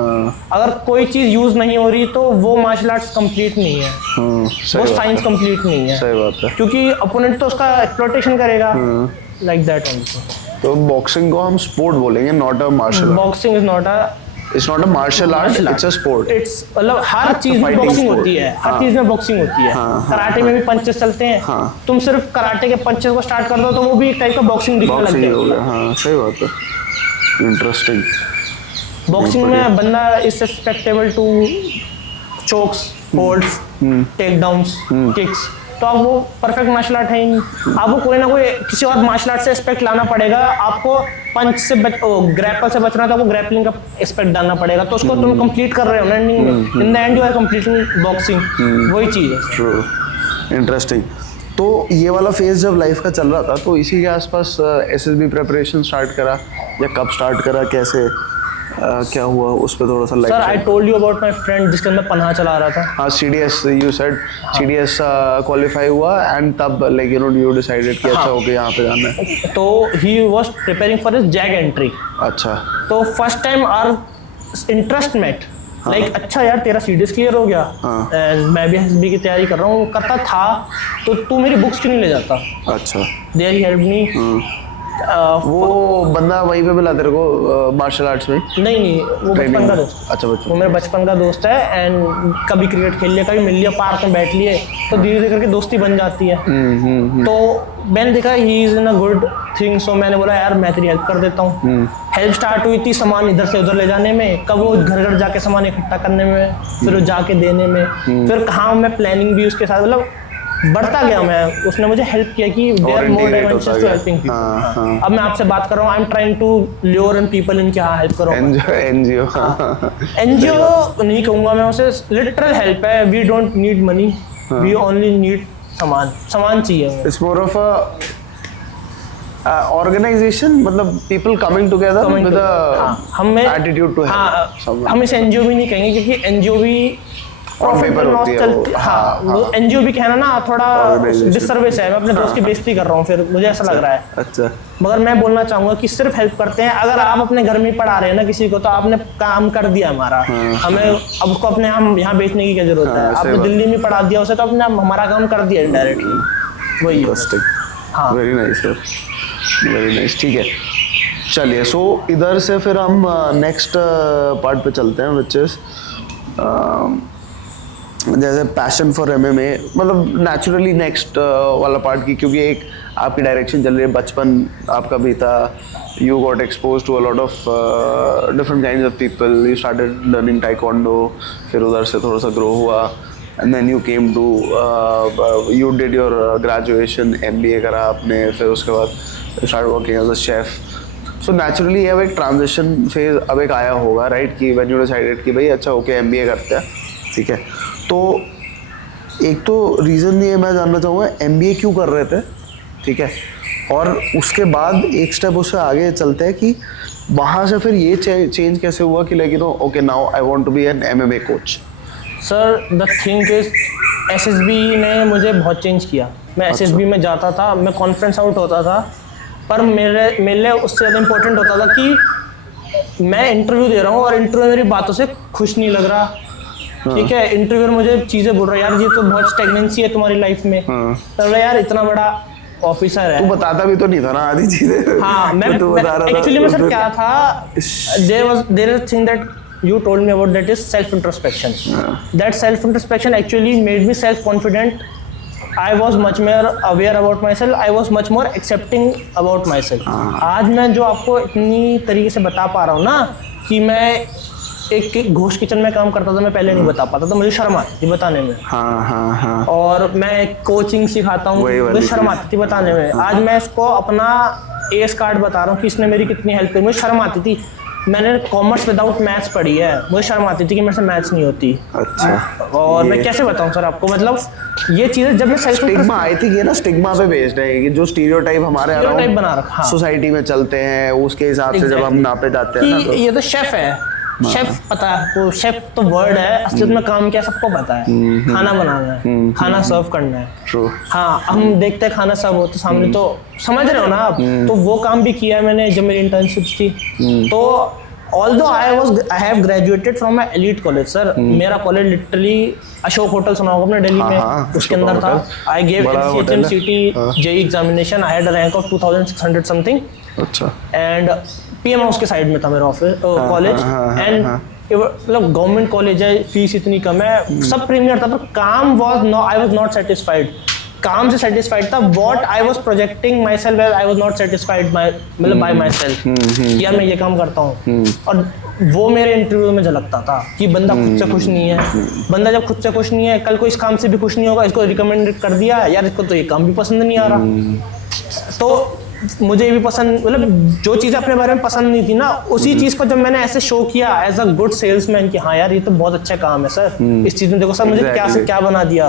अगर कोई चीज यूज नहीं हो रही तो वो मार्शल आर्ट्स कंप्लीट नहीं है, वो साइंस कंप्लीट नहीं है। सही बात है, क्योंकि ओपोनेंट तो उसका एक्सप्लॉइटेशन करेगा, लाइक दैट ऑल्सो। तो बॉक्सिंग को हम स्पोर्ट बोलेंगे, not a martial. Boxing is not a it's not a martial art, it's a sport. It's मतलब हर चीज में बॉक्सिंग होती है, हर चीज में बॉक्सिंग होती है। कराटे में भी पंचेस चलते हैं, तुम सिर्फ कराटे के पंचेस को स्टार्ट कर दो तो वो भी एक टाइप का बॉक्सिंग दिखने लग जाएगा। हाँ, सही बात है, इंटरेस्टिंग। बॉक्सिंग में बंदा is susceptible to chokes, holds, takedowns, kicks, तो अब वो परफेक्ट मार्शल आर्ट है ही नहीं। आपको कोई ना कोई किसी और मार्शल आर्ट से एस्पेक्ट लाना पड़ेगा। आपको पंच से ग्रैपल से बचना था, वो ग्रैपलिंग का एस्पेक्ट डालना पड़ेगा, तो उसको तुम कंप्लीट कर रहे हो ना एंडिंग में। In the end you are completing boxing, वही चीज़ है। True, interesting. तो ये वाला फेज जब लाइफ का चल रहा था, तो इसी के आसपास एसएसबी प्रिपरेशन स्टार्ट करा या कब स्टार्ट करा, कैसे क्या हुआ, उस पे थोड़ा सा like. Sir, I told you about my friend जिसके मैं पनाह चला रहा था। हाँ, CDS you said, CDS qualify हुआ एंड तब लाइक यू डिसाइडेड कि अच्छा ओके यहाँ पे जाना है। तो he was preparing for his JAG entry. अच्छा, तो first time our interest met, like अच्छा यार तेरा सीडीएस क्लियर हो गया एंड मैं भी एसएसबी की तैयारी कर रहा हूँ, करता था, तो तू मेरी बुक्स क्यों नहीं ले जाता। अच्छा, देयर ही हेल्प मी। वो बंदा वहीं पे मिला तेरे को मार्शल आर्ट्स में? नहीं, वो बचपन का दोस्त। अच्छा, वो मेरा बचपन का दोस्त है एंड कभी क्रिकेट खेल लिया, कभी मिल लिया, पार्क में बैठ लिए, तो धीरे धीरे करके दोस्ती बन जाती है। तो मैंने देखा he is in a good thing, so मैंने बोला यार मैं तेरी हेल्प कर देता हूँ। हेल्प स्टार्ट हुई थी सामान इधर से उधर ले जाने में, कब वो घर घर जाके सामान इकट्ठा करने में, फिर वो जाके देने में, फिर कहाँ मैं प्लानिंग भी उसके साथ, मतलब बढ़ता गया मैं। उसने मुझे हेल्प किया कि they are more dimensions to helping people. अब मैं आपसे बात कर रहा हूँ, I am trying to lure in people in क्या हेल्प करो। एनजीओ नहीं कहूँगा मैं उसे, लिटरल हेल्प है। We don't need money, we only need सामान चाहिए। It's more of a organization, मतलब people coming together with a attitude to help. हम इसे एनजीओ भी नहीं कहेंगे क्योंकि एनजीओ भी पेपर होती है वो। हाँ, वो एनजीओ भी कहना ना थोड़ा डिसर्विस है। मैं अपने दोस्त की बेइज्जती कर रहा हूँ, फिर मुझे ऐसा लग रहा है। अच्छा, मगर मैं बोलना चाहूंगा कि सिर्फ हेल्प करते हैं। अगर आप अपने घर में पढ़ा रहे हैं ना किसी को, तो आपने काम कर दिया हमारा। हमें अब उसको अपने हम यहाँ बेचने की क्या जरूरत है। आपने दिल्ली में पढ़ा दिया उसे, तो अपने हमारा काम कर दिया इनडायरेक्टली। वही इंटरेस्टिंग, हाँ, very nice sir, very nice. ठीक है, चलिए, सो इधर से फिर हम नेक्स्ट पार्ट पे चलते हैं, विच इज जैसे पैशन फॉर एमएमए, मतलब नेचुरली नेक्स्ट वाला पार्ट की, क्योंकि एक आपकी डायरेक्शन चल रही है, बचपन आपका भी था, you got exposed to a lot of different kinds of people, you started learning taekwondo, फिर उधर से थोड़ा सा ग्रो हुआ and then you came to you did your graduation, MBA करा आपने, फिर उसके बाद start working as a chef. So naturally अब एक ट्रांजिशन फेज अब एक आया होगा, राइट, कि व्हेन यू डिसाइडेड कि भाई अच्छा ओके एमबीए करते हैं, ठीक है। तो एक तो रीज़न ये मैं जानना चाहूँगा, एमबीए क्यों कर रहे थे, ठीक है, और उसके बाद एक स्टेप उससे आगे चलते हैं कि वहाँ से फिर ये चेंज कैसे हुआ कि like okay now I want to be an MMA coach. Sir the thing is SSB ने मुझे बहुत चेंज किया। मैं एसएसबी में जाता था, मैं कॉन्फ्रेंस आउट होता था, पर मेरे लिए उससे ज़्यादा इम्पोर्टेंट होता था कि मैं इंटरव्यू दे रहा हूँ और इंटरव्यू मेरी बातों से खुश नहीं लग रहा, ठीक है। इंटरव्यूअर मुझे चीज़ें बोल रहा है, यार ये तो बहुत स्टेगनेंसी है तुम्हारी लाइफ में। तो यार इतना बड़ा ऑफिसर है, तू बताता भी तो नहीं था ना आधी चीजें। हाँ, मैं एक्चुअली में सर क्या था, there is thing that you told me about, that is self introspection. That self introspection actually made me self confident. I was much more aware about myself. I was much more accepting about myself. आज मैं जो आपको इतनी तरीके से बता पा रहा हूँ ना कि मैं एक घोष किचन में काम करता था, मैं पहले नहीं बता पाता था, मुझे शर्म आती थी बताने में। हाँ। और मैं कोचिंग सिखाता हूँ, मुझे शर्म आती थी बताने में। आज मैं इसको अपना एस कार्ड बता रहा हूँ कि इसने मेरी कितनी हेल्प की, मुझे शर्म आती थी। मैंने कॉमर्स विदाउट मैथ्स पढ़ी है, मुझे शर्म आती थी कि मेरे से मैथ्स नहीं होती। अच्छा। और मैं कैसे बताऊं सर आपको, मतलब ये चीजें जब मैं स्टिग्मा, आई थिंक ये ना स्टिग्मा पे बेस्ड है कि जो स्टीरियोटाइप हमारे स्टीरियोटाइप बना रखा सोसाइटी में चलते हैं, उसके हिसाब से जब हम नापे जाते हैं ना, तो ये तो शेफ है, शेफ पता है तो शेफ तो वर्ड है, असलियत में काम क्या सबको पता है, खाना बनाना है, खाना सर्व करना है। ट्रू। हाँ, हम देखते हैं खाना सर्व होता सामने तो समझ रहे हो ना आप। तो वो काम भी किया मैंने जब मेरी इंटर्नशिप थी। तो although I have graduated from my elite college sir, मेरा कॉलेज लिटरली अशोक होटल सुना होगा आपने दिल्ली में, उसके अंदर था। I gave HCHM JEE examination, I had a rank of 2600 something. अच्छा। एंड पीएम हाउस के साइड में था मेरा ऑफिस कॉलेज। एंड मतलब गवर्नमेंट कॉलेज है, फीस इतनी कम है, सब प्रीमियर था, पर काम was no, I was not satisfied. काम से सेटिस्फाइड था, what I was projecting my self, I was not satisfied मतलब बाय माई सेल्फ, यार मैं ये काम करता हूँ। और वो मेरे इंटरव्यू में झलकता था कि बंदा खुद से खुश नहीं है। बंदा जब खुद से खुश नहीं है, कल को इस काम से भी खुश नहीं होगा, इसको रिकमेंड कर दिया यार, इसको तो ये काम भी पसंद नहीं आ रहा। तो मुझे भी पसंद, मतलब जो चीज़ अपने बारे में पसंद नहीं थी ना, उसी चीज़ को जब मैंने ऐसे शो किया एज अ गुड सेल्समैन कि हाँ यार ये तो बहुत अच्छा काम है सर, इस चीज़ में देखो सर मुझे क्या से क्या बना दिया।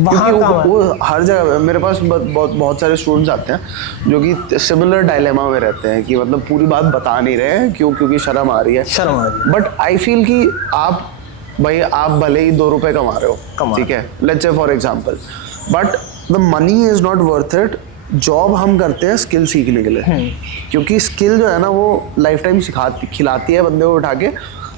वहाँ वो हर जगह मेरे पास बहुत सारे स्टूडेंट्स आते हैं जो कि सिमिलर डायलेमा में रहते हैं कि मतलब पूरी बात बता नहीं रहे हैं, क्योंकि शर्म आ रही है। बट आई फील कि आप भले ही 2 रुपए कमा रहे हो, ठीक है, let's say for example, but the money is not worth it. Job हम करते हैं स्किल सीखने के लिए, क्योंकि स्किल जो है ना वो लाइफ टाइम खिलाती है बंदे को उठा के।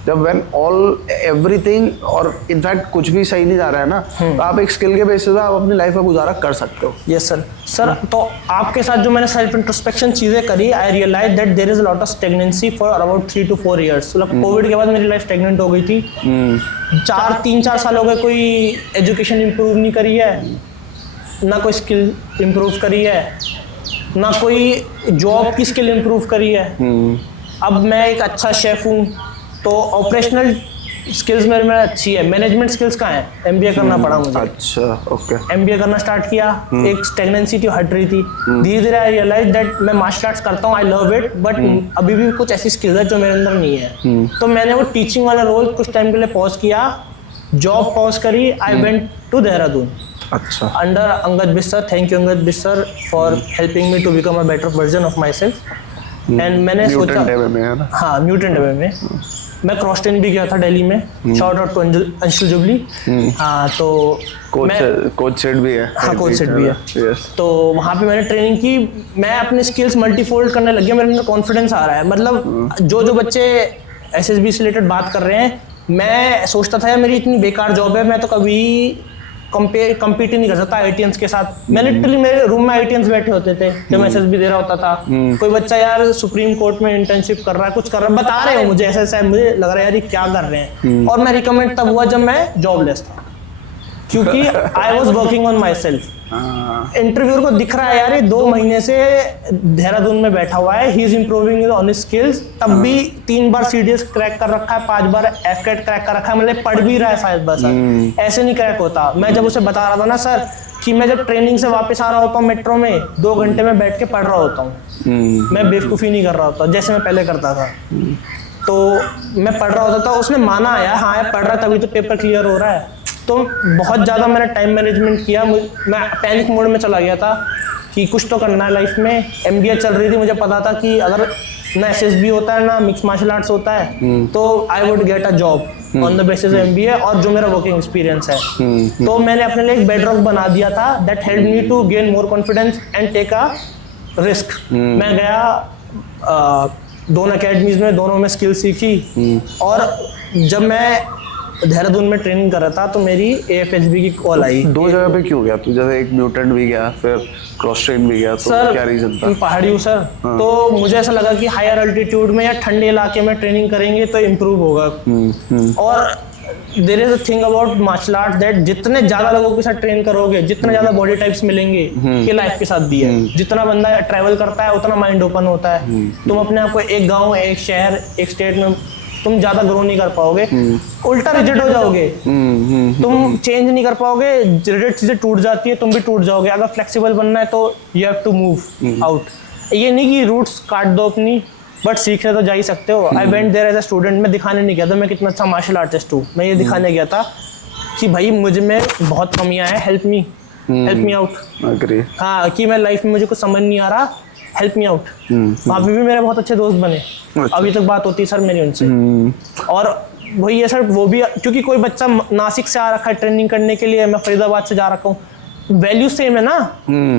जब व्हेन ऑल एवरीथिंग और इनफैक्ट कुछ भी सही नहीं जा रहा है ना, तो आप एक स्किल के बेसिस पे आप अपनी लाइफ का गुजारा कर सकते हो। Yes sir. तो आपके साथ जो मैंने सेल्फ इंट्रोस्पेक्शन चीज़ें करी, I realize that there is a lot of stagnancy for about 3 to 4 years। मतलब कोविड के बाद मेरी लाइफ स्टेगनेंट हो गई थी। 3-4 साल हो गए, कोई एजुकेशन इंप्रूव नहीं करी है, ना कोई स्किल इम्प्रूव करी है, ना कोई जॉब की स्किल इम्प्रूव करी है। अब मैं एक अच्छा शेफ हूँ, तो ऑपरेशनल स्किल्स मेरे में अच्छी है, मैनेजमेंट स्किल्स कहाँ है, MBA करना पड़ा मुझे। अच्छा, ओके। MBA करना स्टार्ट किया, एक स्टेगनेंसी थी हट रही थी। धीरे धीरे आई रियलाइज दैट मैं मार्शल आर्ट्स करता हूँ, आई लव इट, बट अभी भी कुछ ऐसी स्किल्स है जो मेरे अंदर नहीं है। तो मैंने वो टीचिंग वाला रोल कुछ टाइम के लिए पॉज किया, जॉब पॉज करी, आई वेंट टू देहरादून। अच्छा। Under Angad Bissar, thank you Angad Bissar for helping me to become a better version of myself. And मैंने सोचा, हाँ म्यूटेंट एवे में मैं क्रॉस ट्रेन भी किया था दिल्ली में, short out to Anshul jubilee. हाँ, तो कोच सेट भी है। हाँ, कोच सेट भी है। तो वहाँ पे मैंने ट्रेनिंग की, मैं अपने स्किल्स मल्टीफोल्ड करने लग गया, मेरे अंदर कॉन्फिडेंस आ रहा है। मतलब जो बच्चे SSB से रिलेटेड बात कर रहे हैं, मैं सोचता था यार मेरी इतनी बेकार जॉब है, मैं तो कभी कम्पीट ही नहीं कर सकता IITians के साथ। मैं लिटरली मेरे रूम में IITians बैठे होते थे जब मैं SSB दे रहा होता था। कोई बच्चा यार सुप्रीम कोर्ट में इंटर्नशिप कर रहा है, कुछ कर रहा है, बता रहे हो मुझे ऐसा, मुझे लग रहा है यार ये क्या कर रहे हैं। और मैं रिकमेंड तब हुआ जब मैं जॉबलेस था, क्योंकि I was working on my self. Interviewer को दिख रहा है यार ये 2 महीने से देहरादून में बैठा हुआ है, he is improving on his skills. तब भी 3 बार CDS क्रैक कर रखा है, 5 बार FCAT क्रैक कर रखा है, मतलब पढ़ भी रहा है शायद, बस ऐसे नहीं क्रैक होता। मैं जब उसे बता रहा था ना सर कि मैं जब ट्रेनिंग से वापस आ रहा होता हूँ मेट्रो में, 2 घंटे में बैठ के पढ़ रहा होता हूँ, मैं बेवकूफ़ी नहीं कर रहा होता जैसे मैं पहले करता था। तो मैं पढ़ रहा होता था, उसने माना यार हाँ यार पढ़ रहा तभी तो पेपर क्लियर हो रहा है। तो बहुत ज़्यादा मैंने टाइम मैनेजमेंट किया, मैं पैनिक मोड में चला गया था कि कुछ तो करना है लाइफ में। MBA चल रही थी, मुझे पता था कि अगर ना SSB होता है ना मिक्स मार्शल आर्ट्स होता है तो I would get a job on the basis MBA और जो मेरा वर्किंग एक्सपीरियंस है। तो मैंने अपने लिए एक बेडरॉक बना दिया था that help me to gain more confidence and take a risk. मैं गया 2 अकेडमीज में, दोनों में स्किल सीखी, और जब मैं देहरादून में ट्रेनिंग कर रहा था तो मेरी AFHB की कॉल आई। 2 जगह पे क्यों गया तू? जैसे एक म्यूटेंट भी गया, फिर क्रॉस ट्रेन भी गया, तो सर क्या रीजन था? मैं पहाड़ी हूँ सर, तो मुझे ऐसा लगा कि हायर अल्टीट्यूड में या ठंडे इलाके में ट्रेनिंग करेंगे तो इम्प्रूव होगा। और there is a thing about martial art that जितने ज्यादा लोगों के साथ ट्रेन करोगे, जितने ज्यादा बॉडी टाइप्स मिलेंगे, ये लाइफ के साथ भी है। जितना बंदा ट्रैवल करता है उतना माइंड ओपन होता है। तुम अपने आप को एक गांव, एक शहर, एक स्टेट में तुम ज्यादा ग्रो नहीं कर पाओगे, उल्टा रिजिड हो जाओगे। तुम चेंज नहीं कर पाओगे, रिजिड चीजें टूट जाती है, तुम भी टूट जाओगे। अगर फ्लेक्सिबल बनना है तो you have to move out. ये नहीं कि रूट्स काट दो अपनी, बट सीखने तो जा ही सकते हो। I went there as a student. मैं दिखाने नहीं गया था मैं कितना अच्छा मार्शल आर्टिस्ट हूँ, मैं ये दिखाने गया था कि भाई मुझ में बहुत कमियां हैं, हेल्प मी आउट। हाँ, कि मैं लाइफ में मुझे कुछ समझ नहीं आ रहा, हेल्प मी आउट। वहाँ पे भी मेरे बहुत अच्छे दोस्त बने, अभी तक बात होती है सर मेरी उनसे। और वही है सर, वो भी क्योंकि कोई बच्चा नासिक से आ रखा है ट्रेनिंग करने के लिए, मैं फरीदाबाद से जा रखा हूँ, वैल्यू सेम है ना।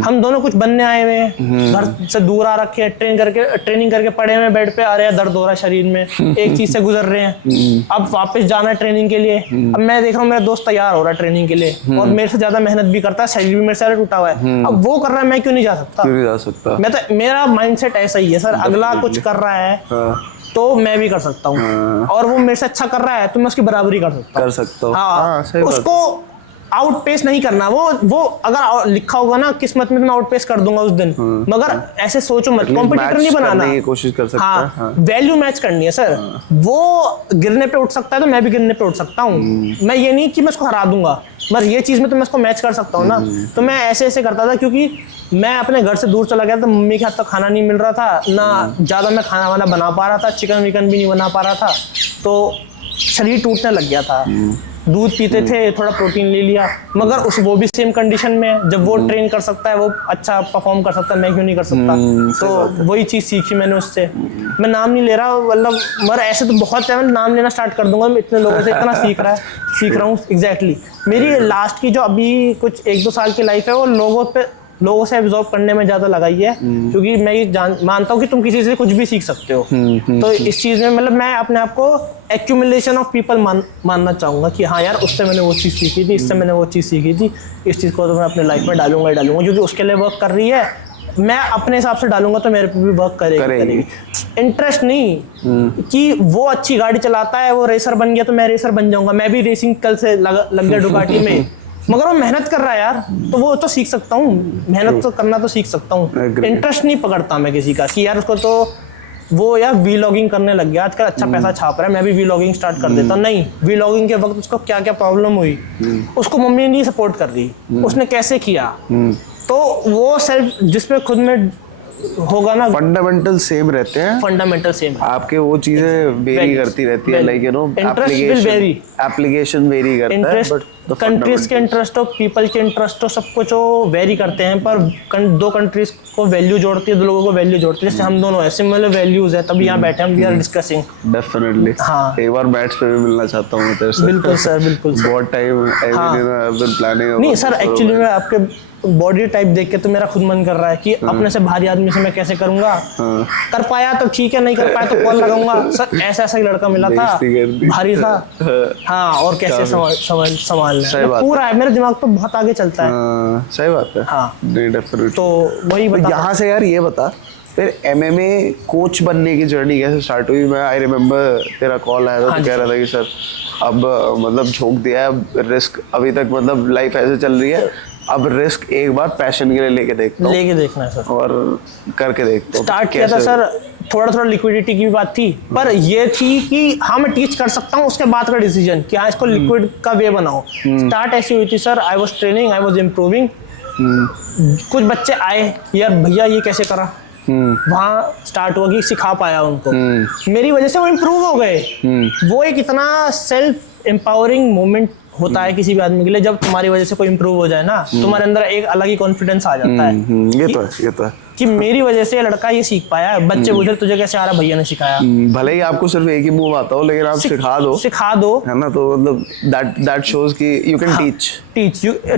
हम दोनों कुछ बनने आए हुए हैं, घर से दूर आ रखे हैं, ट्रेनिंग करके पड़े हुए बेड पे, आ रहे हैं, दर्द हो रहा है शरीर में, एक चीज से गुजर रहे हैं। अब वापस जाना है ट्रेनिंग के लिए। अब मैं देख रहा हूँ मेरा दोस्त तैयार हो रहा है ट्रेनिंग के लिए और मेरे से ज्यादा मेहनत भी करता है, शरीर भी मेरे से टूटा हुआ है। अब वो कर रहा है, मैं क्यों नहीं जा सकता? मैं तो, मेरा माइंडसेट ऐसा ही है सर, अगला कुछ कर रहा है तो मैं भी कर सकता हूँ, और वो मेरे से अच्छा कर रहा है तो मैं उसकी बराबरी कर सकता हूँ। हाँ, उसको आउटपेस नहीं करना। वो अगर लिखा होगा ना किस्मत में तो मैं आउटपेस कर दूंगा उस दिन, मगर ऐसे सोचो मत, कॉम्पिटिटर नहीं बनाना, कोशिश कर सकता है। हाँ, वैल्यू मैच करनी है सर। वो गिरने पे उठ सकता है तो मैं भी गिरने पे उठ सकता हूँ। मैं ये नहीं कि मैं उसको हरा दूंगा, बस ये चीज में तो मैं उसको मैच कर सकता हूँ ना। तो मैं ऐसे करता था, क्योंकि मैं अपने घर से दूर चला गया था, मम्मी के हाथ तक खाना नहीं मिल रहा था ना, ज्यादा मैं खाना वाना बना पा रहा था, चिकन विकन भी नहीं बना पा रहा था, तो शरीर टूटने लग गया था। दूध पीते थे, थोड़ा प्रोटीन ले लिया, मगर वो भी सेम कंडीशन में, जब वो ट्रेन कर सकता है, वो अच्छा परफॉर्म कर सकता है, मैं क्यों नहीं कर सकता? तो वही चीज सीखी मैंने उससे। मैं नाम नहीं ले रहा, मतलब मगर ऐसे तो बहुत है, मैं नाम लेना स्टार्ट कर दूंगा, मैं इतने लोगों से इतना सीख रहा हूँ। एग्जैक्टली मेरी लास्ट की जो अभी कुछ 1-2 साल की लाइफ है, वो लोगों से एब्जॉर्ब करने में ज्यादा लगाई है, क्योंकि मैं ये मानता हूँ कि तुम किसी से कुछ भी सीख सकते हो। तो इस चीज में मतलब मैं अपने आप को एक्यूमुलेशन ऑफ पीपल मानना चाहूंगा कि हाँ यार, उससे मैंने वो चीज सीखी थी, इससे मैंने वो चीज सीखी थी, इस चीज को तो मैं अपने लाइफ में डालूंगा, क्योंकि उसके लिए वर्क कर रही है, मैं अपने हिसाब से डालूंगा तो मेरे पे भी वर्क करेगी। इंटरेस्ट नहीं कि वो अच्छी गाड़ी चलाता है, वो रेसर बन गया तो मैं रेसर बन जाऊंगा, मैं भी रेसिंग कल से लग गया डुकाटी में, मगर वो मेहनत कर रहा है यार, तो वो तो सीख सकता हूँ, मेहनत तो करना तो सीख सकता हूँ। इंटरेस्ट नहीं पकड़ता मैं किसी का कि यार उसको तो वो यार वीलॉगिंग करने लग गया, आजकल अच्छा पैसा छाप रहा है, मैं भी वीलॉगिंग स्टार्ट कर देता। नहीं, वीलॉगिंग के वक्त उसको क्या क्या प्रॉब्लम हुई, उसको मम्मी नहीं सपोर्ट कर रही, उसने कैसे किया, तो वो सेल्फ जिसपे खुद में होगा ना, फंडामेंटल सेम रहते हैं, फंडामेंटल सेम, आपके वो चीजें वेरी करती रहती है, like you know application very करता है, बट कंट्रीज के इंटरेस्ट हो, पीपल के इंटरेस्ट हो, सब कुछ वो वेरी करते हैं, पर दो कंट्रीज को वैल्यू जोड़ती है, दो लोगों को वैल्यू जोड़ती है। जैसे हम दोनों है, सिमिलर वैल्यूज है, तभी यहाँ बैठे हम, वी आर डिस्कसिंग। डेफिनेटली। हाँ, एक बार मैच पे भी मिलना चाहता हूँ तेरे से। बिल्कुल सर, बिल्कुल बहुत टाइम प्लानिंग। नहीं सर, एक्चुअली मैं आपके बॉडी टाइप देख के तो मेरा खुद मन कर रहा है कि अपने से भारी आदमी से मैं कैसे करूंगा। कर पाया तो ठीक है, नहीं कर पाया तो कॉल लगाऊंगा। सर ऐसा ही लड़का मिला था, भारी था। हाँ, और कैसे संभालना पूरा है, मेरा दिमाग तो बहुत आगे चलता है। सही बात है। हाँ, तो वही बता, यहाँ से यार ये बता, फिर MMA कोच बनने की जर्नी कैसे स्टार्ट हुई? मैं आई रिमेम्बर तेरा कॉल आया था, तो कह रहा था कि सर अब मतलब झोंक दिया है, अब रिस्क, अभी तक मतलब लाइफ ऐसे चल रही है, अब रिस्क एक बार पैशन के लिए लेके देखना है सर, और करके देखता हूँ। स्टार्ट किया था सर, थोड़ा लिक्विडिटी की भी बात थी, पर ये थी कि हाँ मैं टीच कर सकता हूँ, उसके बाद का डिसीजन कि हाँ इसको लिक्विड का वे बनाओ। स्टार्ट ऐसी हुई थी sir, I was training, I was improving. कुछ बच्चे आए, यार भैया ये कैसे करा, वहाँ स्टार्ट हुआ कि सिखा पाया उनको, मेरी वजह से वो इम्प्रूव हो गए। वो एक इतना सेल्फ एम्पावरिंग मोमेंट होता है किसी भी आदमी के लिए, जब तुम्हारी वजह से कोई इम्प्रूव हो जाए ना, तुम्हारे अंदर एक अलग ही कॉन्फिडेंस आ जाता है। ये तो है कि मेरी वजह से लड़का ये सीख पाया। बच्चे पूछे तुझे कैसे आ रहा, भैया ने सिखाया। भले ही आपको सिर्फ एक ही मूव आता हो, लेकिन आप सिखा दो, है ना, तो मतलब दैट शोज कि यू कैन टीच।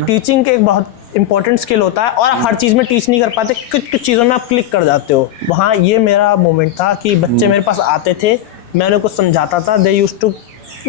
टीचिंग के एक बहुत इंपॉर्टेंट स्किल होता है, और आप हर चीज में टीच नहीं कर पाते, कुछ चीजों में आप क्लिक कर जाते हो। वहाँ ये मेरा मोमेंट था कि बच्चे मेरे पास आते थे, मैं उन्हें कुछ समझाता था, they used to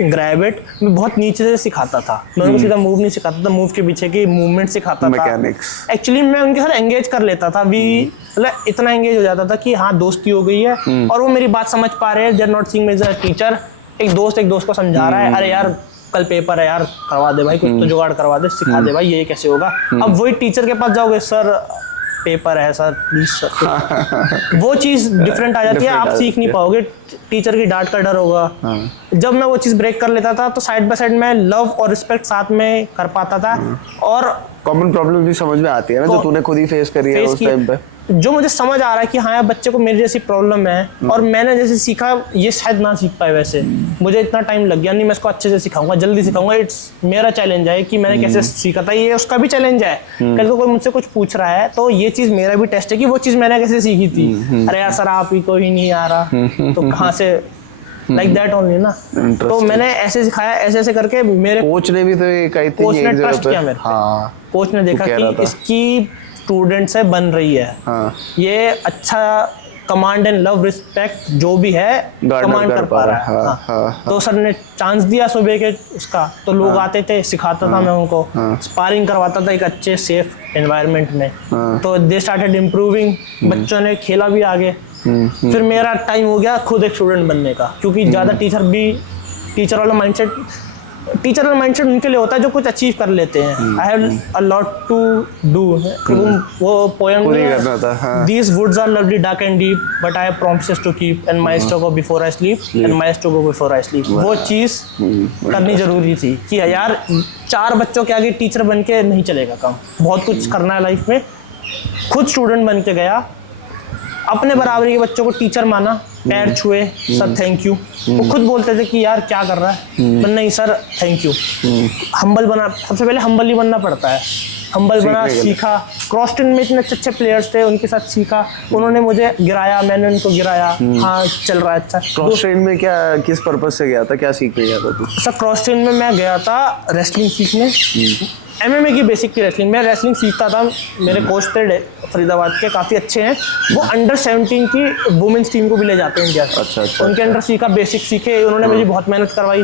grab it, मैं बहुत नीचे से सिखाता था, मैं उनको सीधा मूव नहीं सिखाता था, मूव के पीछे की मूवमेंट सिखाता था, मैकेनिक्स। एक्चुअली मैं उनके साथ एंगेज कर लेता था भी, मतलब इतना एंगेज हो जाता था कि हाँ दोस्ती हो गई है और वो मेरी बात समझ पा रहे हैं, they are not seeing me as a teacher. एक दोस्त को समझा रहा है, अरे यार कल पेपर है यार, करवा दे भाई, कुछ तो जुगाड़ करवा दे, सिखा दे भाई ये कैसे होगा। अब वही टीचर के पास जाओगे, सर पेपर है सर प्लीज सर, वो चीज डिफरेंट आ जाती है, आप सीख नहीं पाओगे, टीचर की डांट का डर होगा। जब मैं वो चीज ब्रेक कर लेता था तो साइड बाय साइड मैं लव और रिस्पेक्ट साथ में कर पाता था। और कॉमन प्रॉब्लम भी समझ में आती है ना, जो तूने खुद ही फेस करी है उस टाइम पे, जो मुझे समझ आ रहा है कि हाँ यार बच्चे को मेरी जैसी प्रॉब्लम है और मैंने जैसे सीखा ये शायद ना सीख पाए, वैसे मुझे इतना टाइम लग गया, नहीं मैं इसको अच्छे से सिखाऊंगा, जल्दी सिखाऊंगा, इट्स मेरा चैलेंज है कि मैंने कैसे सीखा था, ये उसका भी चैलेंज है। कल को कोई मुझसे कुछ पूछ रहा है तो ये चीज मेरा भी टेस्ट है कि वो चीज मैंने कैसे सीखी थी। अरे यार सर आप ही को ही नहीं आ रहा तो कहाँ से, लाइक दैट ओनली ना। तो मैंने ऐसे सिखाया, ऐसे ऐसे करके मेरे कोच ने भी तो एक आई थिंक कोच ने ट्रस्ट किया मेरे पे। हाँ, कोच ने देखा कि इसकी स्टूडेंट से बन रही है, हाँ, ये अच्छा कमांड एंड लव रिस्पेक्ट जो भी है कमांड कर पा रहा है। हाँ, हाँ, हाँ, तो सर ने चांस दिया सुबह के उसका, तो लोग आते थे, सिखाता था मैं उनको, स्पारिंग करवाता था एक अच्छे सेफ एनवायरनमेंट में, तो दे स्टार्टेड इम्प्रूविंग, बच्चों ने खेला भी आगे। फिर मेरा टाइम हो गया खुद एक स्टूडेंट बनने का, क्योंकि ज़्यादा टीचर वाला माइंडसेट उनके लिए होता है जो कुछ अचीव कर लेते हैं। I have a lot to do, वो poem these woods are lovely dark and deep but I have promises to keep and my store go before I sleep and my store go before I sleep. वो चीज़ करनी जरूरी थी कि यार 4 बच्चों के आगे टीचर बन के नहीं चलेगा काम, बहुत कुछ करना है लाइफ में। खुद स्टूडेंट बन के गया, अपने बराबरी के बच्चों को टीचर माना, पैर छुए, सर थैंक यू, वो खुद बोलते थे कि यार क्या कर रहा है, पर नहीं सर थैंक यू। हम्बल बना, सबसे पहले हम्बल ही बनना पड़ता है, हम्बल बना, सीखा। क्रॉसटन में इतने अच्छे अच्छे प्लेयर्स थे, उनके साथ सीखा, उन्होंने मुझे गिराया, मैंने उनको गिराया, हाँ चल रहा है अच्छा। क्रॉसटन में क्या, किस पर्पज से गया था, क्या सीखने गया था तू? सर क्रॉसटन में मैं गया था रेसलिंग सीखने, MMA की बेसिक की रेसलिंग, मैं रेसलिंग सीखता था। मेरे कोच थे फरीदाबाद के, काफ़ी अच्छे हैं, वो अंडर 17 की वुमेन्स टीम को भी ले जाते हैं इंडिया से। अच्छा, उनके अंडर सीखा, बेसिक सीखे, उन्होंने मुझे बहुत मेहनत करवाई,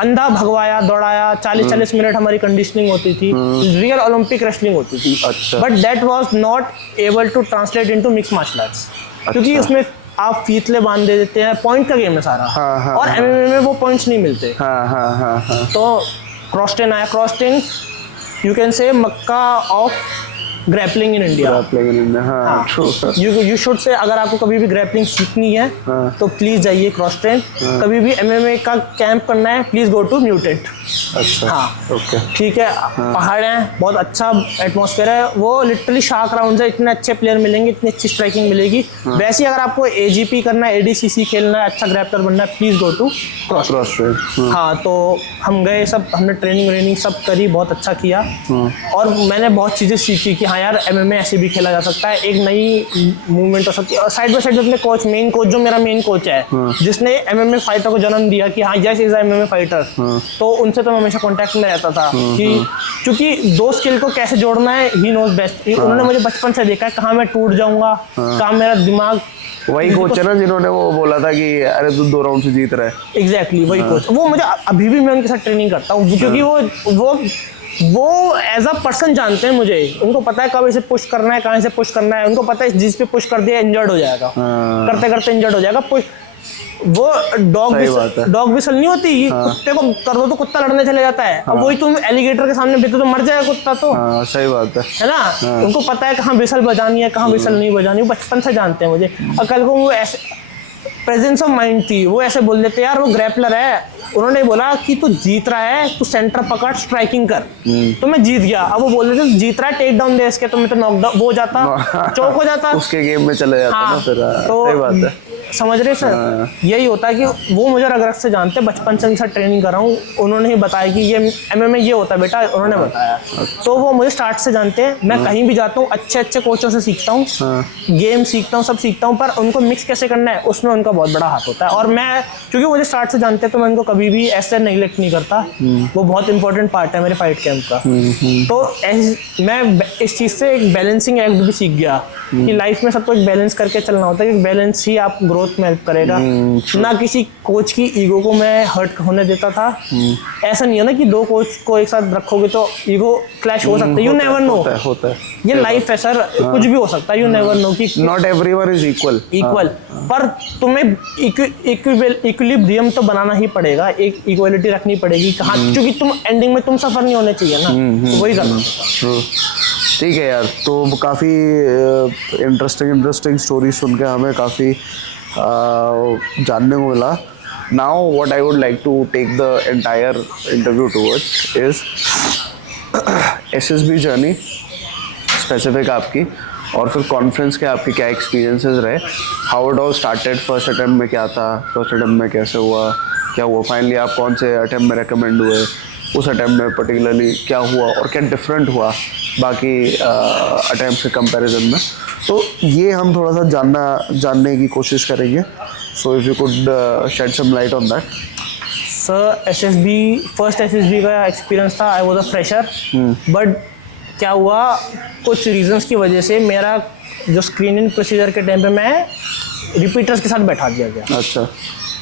अंधा भगवाया, दौड़ाया, 40-40 मिनट हमारी कंडीशनिंग होती थी, रियल ओलंपिक रेसलिंग होती थी। But that was not able to translate into mix martial arts, क्योंकि उसमें आप फीतले बांध दे देते हैं, पॉइंट का गेम है सारा, और MMA में वो पॉइंट्स नहीं मिलते। तो क्रॉसटन आया, क्रॉसटन you can say Makkah of grappling in India. You should say, अगर आपको कभी भी ग्रैपलिंग सीखनी है तो प्लीज जाइए क्रॉस ट्रेन। कभी भी MMA का कैंप करना है प्लीज गो टू म्यूटेंट। अच्छा, हाँ ओके, ठीक है। पहाड़ हैं, बहुत अच्छा एटमॉस्फेयर है, वो लिटरली शार्क राउंड से इतने अच्छे प्लेयर मिलेंगे, इतनी अच्छी स्ट्राइकिंग मिलेगी। वैसे ही अगर आपको AGP करना है, ADCC खेलना है, अच्छा ग्रैपलर बनना है, please go to cross train. हाँ, तो हम गए, सब हमने ट्रेनिंग सब करी, बहुत अच्छा किया, और मैंने बहुत चीज़ें सीखी कि हाँ यार MMA ऐसे भी खेला जा सकता है, एक नई मूवमेंट हो सकती है। और साइड बाय साइड अपने कोच, मेन कोच जो मेरा मेन कोच है, जिसने MMA फाइटर को जन्म दिया कि हाँ यस इज MMA फाइटर, तो उनसे तो मैं हमेशा कांटेक्ट में रहता था कि क्योंकि दो स्किल को कैसे जोड़ना है, ही नोज बेस्ट। उन्होंने मुझे बचपन से देखा है कहाँ मैं टूट जाऊंगा, कहाँ मेरा दिमाग। वही कोच है ना जिन्होंने वो बोला था कि अरे तू 2 राउंड से जीत रहा है। एग्जैक्टली वही कोच, वो मुझे अभी भी मैं उनके साथ ट्रेनिंग करता हूँ, क्योंकि वो एज अ पर्सन जानते हैं मुझे, उनको पता है कब इसे पुश करना है, कहाँ से पुश करना है, उनको पता है जिस पे पुश कर दिया इंजर्ड हो जाएगा, करते करते इंजर्ड हो जाएगा। पुश वो डॉग विसल नहीं होती, कुत्ते को कर दो तो कुत्ता लड़ने चले जाता है, अब वही तुम एलिगेटर के सामने भेजो तो मर जाएगा कुत्ता। तो सही बात है ना, उनको पता है कहाँ विसल बजानी है, कहाँ विसल नहीं बजानी, वो बचपन से जानते हैं मुझे। और कल को वो ऐसे प्रेजेंस ऑफ माइंड थी, वो ऐसे बोल देते यार वो ग्रैपलर है, उन्होंने बोला कि तू जीत रहा है, तू सेंटर पकड़, स्ट्राइकिंग कर, तो मैं जीत गया। अब वो बोल रहे थे जीत रहा है, टेक डाउन दे इसके, तो मैं तो नॉकडाउन वो जाता, चौक हो जाता, उसके गेम में चले जाता ना फिर। तो सही बात है, समझ रहे सर, यही होता है कि वो मुझे रग रग से जानते, बचपन से उनसे ट्रेनिंग कर रहा हूँ, उन्होंने ही बताया कि ये MMA ये होता है बेटा, उन्होंने बताया, तो वो मुझे स्टार्ट से जानते हैं। मैं कहीं भी जाता हूँ अच्छे अच्छे कोचों से सीखता हूँ, गेम सीखता हूँ, सब सीखता हूँ, पर उनको मिक्स कैसे करना है उसमें उनका बहुत बड़ा हाथ होता है। और मैं क्योंकि मुझे स्टार्ट से जानते हैं तो मैं उनको कभी भी ऐसे नेग्लेक्ट नहीं करता, वो बहुत इंपॉर्टेंट पार्ट है मेरे फाइट कैंप का। तो मैं इस चीज़ से एक बैलेंसिंग एक्ट भी सीख गया कि लाइफ में सबको एक बैलेंस करके चलना होता है, कि बैलेंस ही आप ग्रोथ ग्रोथ में हेल्प करेगा। ना किसी कोच की ईगो को मैं हर्ट होने देता था। ऐसा नहीं है ना कि दो कोच को एक साथ रखोगे तो ईगो क्लैश हो सकता है, यू नेवर नो। होता है ये लाइफ है सर, कुछ भी हो सकता है, यू नेवर नो कि नॉट एवरीवन इज इक्वल। पर तुम्हें इक्विलिब्रियम तो बनाना ही पड़ेगा, एक इक्वालिटी रखनी पड़ेगी कहाँ, क्योंकि तुम एंडिंग में तुम सफर नहीं होने चाहिए ना, तो वही करना पड़ता। ठीक है यार, तो काफ़ी इंटरेस्टिंग स्टोरी सुन के हमें काफ़ी जानने को मिला। Now what I would like to take the entire interview towards is SSB journey specific आपकी, और फिर कॉन्फ्रेंस के आपके क्या एक्सपीरियंसेस रहे, how it all started, first attempt में क्या था, फर्स्ट अटेम्प्ट में कैसे हुआ, क्या हुआ, फाइनली आप कौन से अटेम्प्ट में रिकमेंड हुए, उस अटेम्प्ट में पर्टिकुलरली क्या हुआ और क्या डिफरेंट हुआ बाकी अटेम्प्ट के कंपैरिजन में। तो ये हम थोड़ा सा जानने की कोशिश करेंगे। So if you could shed some light on that. Sir first SSB का एक्सपीरियंस था, I was a fresher, but क्या हुआ, कुछ रीजंस की वजह से मेरा जो स्क्रीनिंग प्रोसीजर के टाइम पे मैं रिपीटर्स के साथ बैठा दिया गया। अच्छा।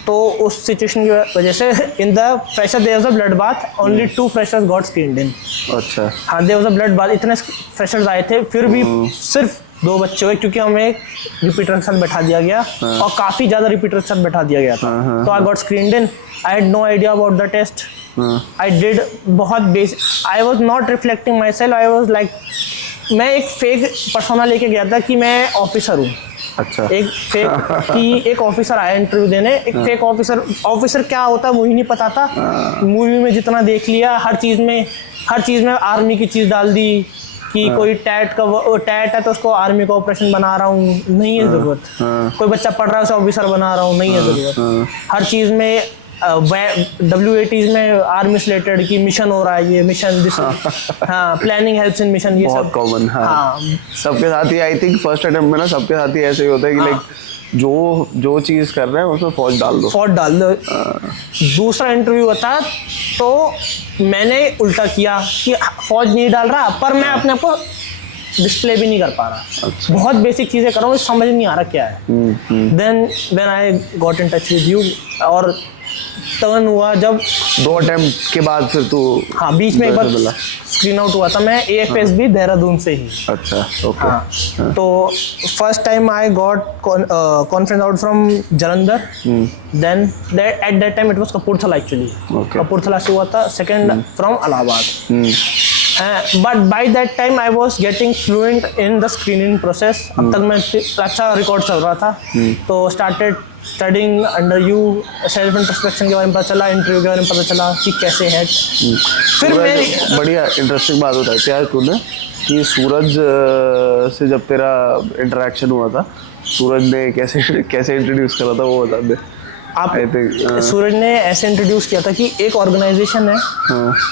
तो उस सिचुएशन की वजह से in the fresher there was a bloodbath, only 2 freshers got screened in. अच्छा। हाँ, there was a bloodbath, इतने फ्रेशर्स आए थे, फिर भी सिर्फ 2 बच्चे हुए, क्योंकि हमें एक रिपीटर के साथ बैठा दिया गया और काफ़ी ज़्यादा रिपीटर के साथ बैठा दिया गया था। तो I got screened in, I had no idea about the test, I did बहुत basic, I was not reflecting myself, I was like, मैं एक फेक पर्सोना लेके गया था कि मैं ऑफिसर हूँ। अच्छा। एक फेक कि एक ऑफिसर आया इंटरव्यू देने, एक फेक ऑफिसर क्या होता है मुझे नहीं पता था। मूवी में जितना देख लिया, हर चीज़ में आर्मी की चीज़ डाल दी कि कोई टैट है तो उसको आर्मी का ऑपरेशन बना रहा हूँ, नहीं है ज़रूरत। कोई बच्चा पढ़ रहा है उसे ऑफिसर बना रहा हूँ, नहीं है ज़रूरत। हर चीज़ में WATs में आर्मी से रिलेटेड की मिशन हो रहा है, ये मिशन हाँ, प्लानिंग हेल्प्स इन मिशन, ये बहुत सब कॉमन। हाँ, सबके साथ ही आई थिंक फर्स्ट अटेम्प्ट में ना सबके साथ ही ऐसे ही होता है कि लाइक जो चीज़ कर रहे हैं उसमें फौज डाल दो। दूसरा इंटरव्यू था तो मैंने उल्टा किया कि फौज नहीं डाल रहा, पर मैं अपने आप को डिस्प्ले भी नहीं कर पा रहा। अच्छा। बहुत बेसिक चीज़ें कर रहा हूँ, समझ नहीं आ रहा क्या है। Then I got in touch with you, और टर्न हुआ जब 2 अटेम्प्ट के बाद फिर तू, हाँ, बीच में एक बार स्क्रीन आउट हुआ था मैं AFSB देहरादून से ही। अच्छा, ओके। हाँ, तो first time I got conference out from Jalandhar, then at that time it was Kapurthala actually, Kapurthala से हुआ था। Second from Allahabad, but by that time I was getting fluent in the screening process. अब तक मैं अच्छा रिकॉर्ड चल रहा था, तो started studying under you, self introspection के बारे में पता चला, इंटरव्यू के बारे में पता चला कि कैसे है। फिर मैं बढ़िया इंटरेस्टिंग बात बताई क्या तूने कि सूरज से जब तेरा इंटरेक्शन हुआ था, सूरज ने कैसे इंट्रोड्यूस करा था वो बता दे। आप सूरज ने ऐसे इंट्रोड्यूस किया था कि एक ऑर्गेनाइजेशन है,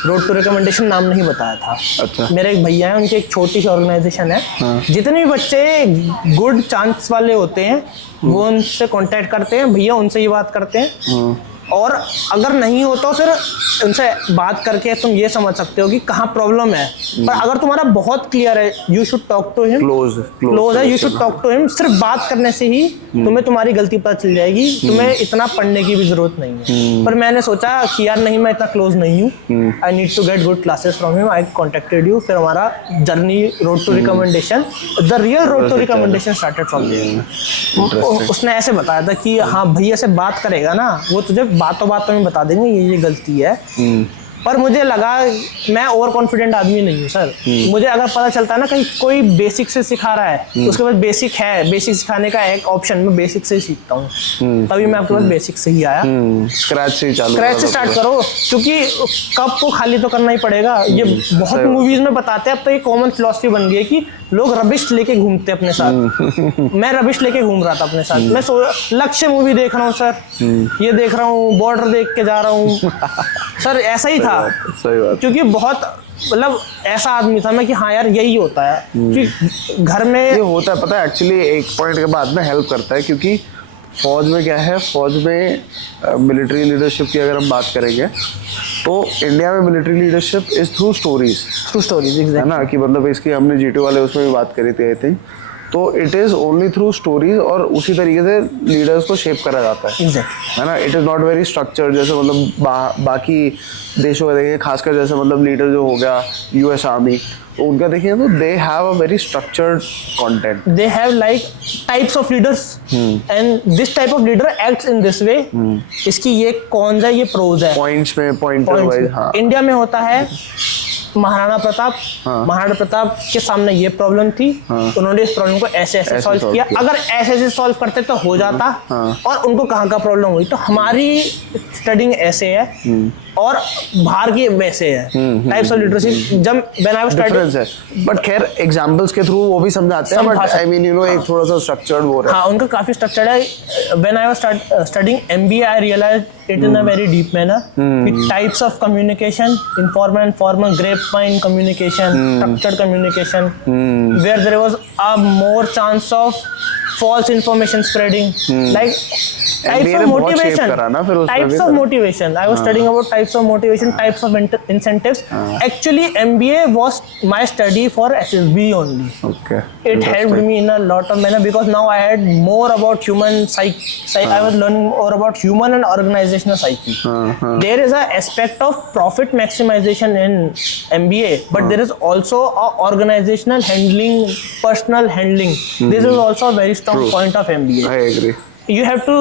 रोड टू रिकमेंडेशन, नाम नहीं बताया था। अच्छा। मेरे एक भैया है, उनकी एक छोटी सी ऑर्गेनाइजेशन है। जितने भी बच्चे गुड चांस वाले होते हैं वो उनसे कांटेक्ट करते हैं, भैया उनसे ही बात करते हैं, और अगर नहीं हो तो फिर उनसे बात करके तुम ये समझ सकते हो कि कहाँ प्रॉब्लम है। पर अगर तुम्हारा बहुत क्लियर है, you should talk to him, close है, you should talk to him. सिर्फ बात करने से ही तुम्हें तुम्हारी गलती पता चल जाएगी, तुम्हें इतना पढ़ने की भी जरूरत नहीं है। पर मैंने सोचा कि यार नहीं, मैं इतना क्लोज नहीं हूँ, I need to get good classes from him, I contacted you. फिर हमारा journey road to recommendation, the real road to recommendation started from there. उसने ऐसे बताया था कि हाँ भैया से बात करेगा ना, वो तुझे बातों में बता देंगे ये गलती है। पर मुझे लगा, मैं ओवर कॉन्फिडेंट आदमी नहीं हूँ सर। मुझे अगर पता चलता है ना कहीं कोई बेसिक से सिखा रहा है, उसके बाद बेसिक सिखाने का एक ऑप्शन, मैं बेसिक से ही सीखता हूँ, तभी मैं आपके पास बेसिक से ही आया। स्क्रैच से स्टार्ट करो, क्योंकि कप को खाली तो करना ही पड़ेगा। ये बहुत मूवीज में बताते हैं, अब तो ये कॉमन फिलॉसफी बन गई है कि लोग रबिश लेके घूमते अपने साथ। मैं रबिश लेके घूम रहा था अपने साथ। मैं लक्ष्य मूवी देख रहा हूँ सर, ये देख रहा हूँ, बॉर्डर देख के जा रहा हूँ सर, ऐसा ही था। सही बात। क्योंकि बहुत मतलब ऐसा आदमी था मैं कि हाँ यार यही होता है कि घर में ये होता है। पता है एक्चुअली एक पॉइंट के बाद में हेल्प करता है, क्योंकि फौज में क्या है, फौज में मिलिट्री लीडरशिप की अगर हम बात करेंगे तो इंडिया में military leadership is through stories exactly. है ना, कि मतलब इसकी हमने G2 वाले उसमें भी बात करी थी आई थिंक, तो it is only through stories और उसी तरीके से लीडर्स को शेप करा जाता है Exactly. है ना. It is not very structured जैसे मतलब बाकी देशों का देखिए, खासकर जैसे मतलब लीडर जो हो गया यूएस आर्मी, तो उनका देखिए तो they have a very structured content. They have like types of leaders, and this type of leader acts in this way. इसकी ये कॉन्स है, ये प्रोज है. पॉइंट्स में पॉइंटर वाइज. हाँ इंडिया में होता है महाराणा प्रताप. हाँ. महाराणा प्रताप के सामने ये प्रॉब्लम थी. हाँ. उन्होंने इस प्रॉब्लम को ऐसे ऐसे सॉल्व solve किया. किया. अगर ऐसे ऐसे सॉल्व करते तो हो जाता. हाँ. और उनको कहाँ का प्रॉब्लम हुई, तो हमारी स्टडिंग ऐसे है और बाहर की वैसे है. टाइप्स ऑफ लीडरशिप जब व्हेन आई वाज डिफरेंस है, बट खैर एग्जांपल्स के थ्रू वो भी समझाते हैं, but I mean you no एक थोड़ा सा स्ट्रक्चर्ड वो है. हाँ, उनका काफी स्ट्रक्चर्ड है. When I was studying MBA I realize it in a very deep manner. Types of communication, informal and formal, grapevine communication, structured communication, where there was a more chance of false information spreading, like types of motivation. Types of motivation. I was studying about types of motivation, types of incentives. Actually, MBA was my study for SSB only. Okay. It helped me in a lot of manner because now I had more about human psyche. I was learning more about human and organizational psyche. There is an aspect of profit maximization in MBA, but there is also a organizational handling, personal handling. This is also a very strong point of MBA. I agree. You have to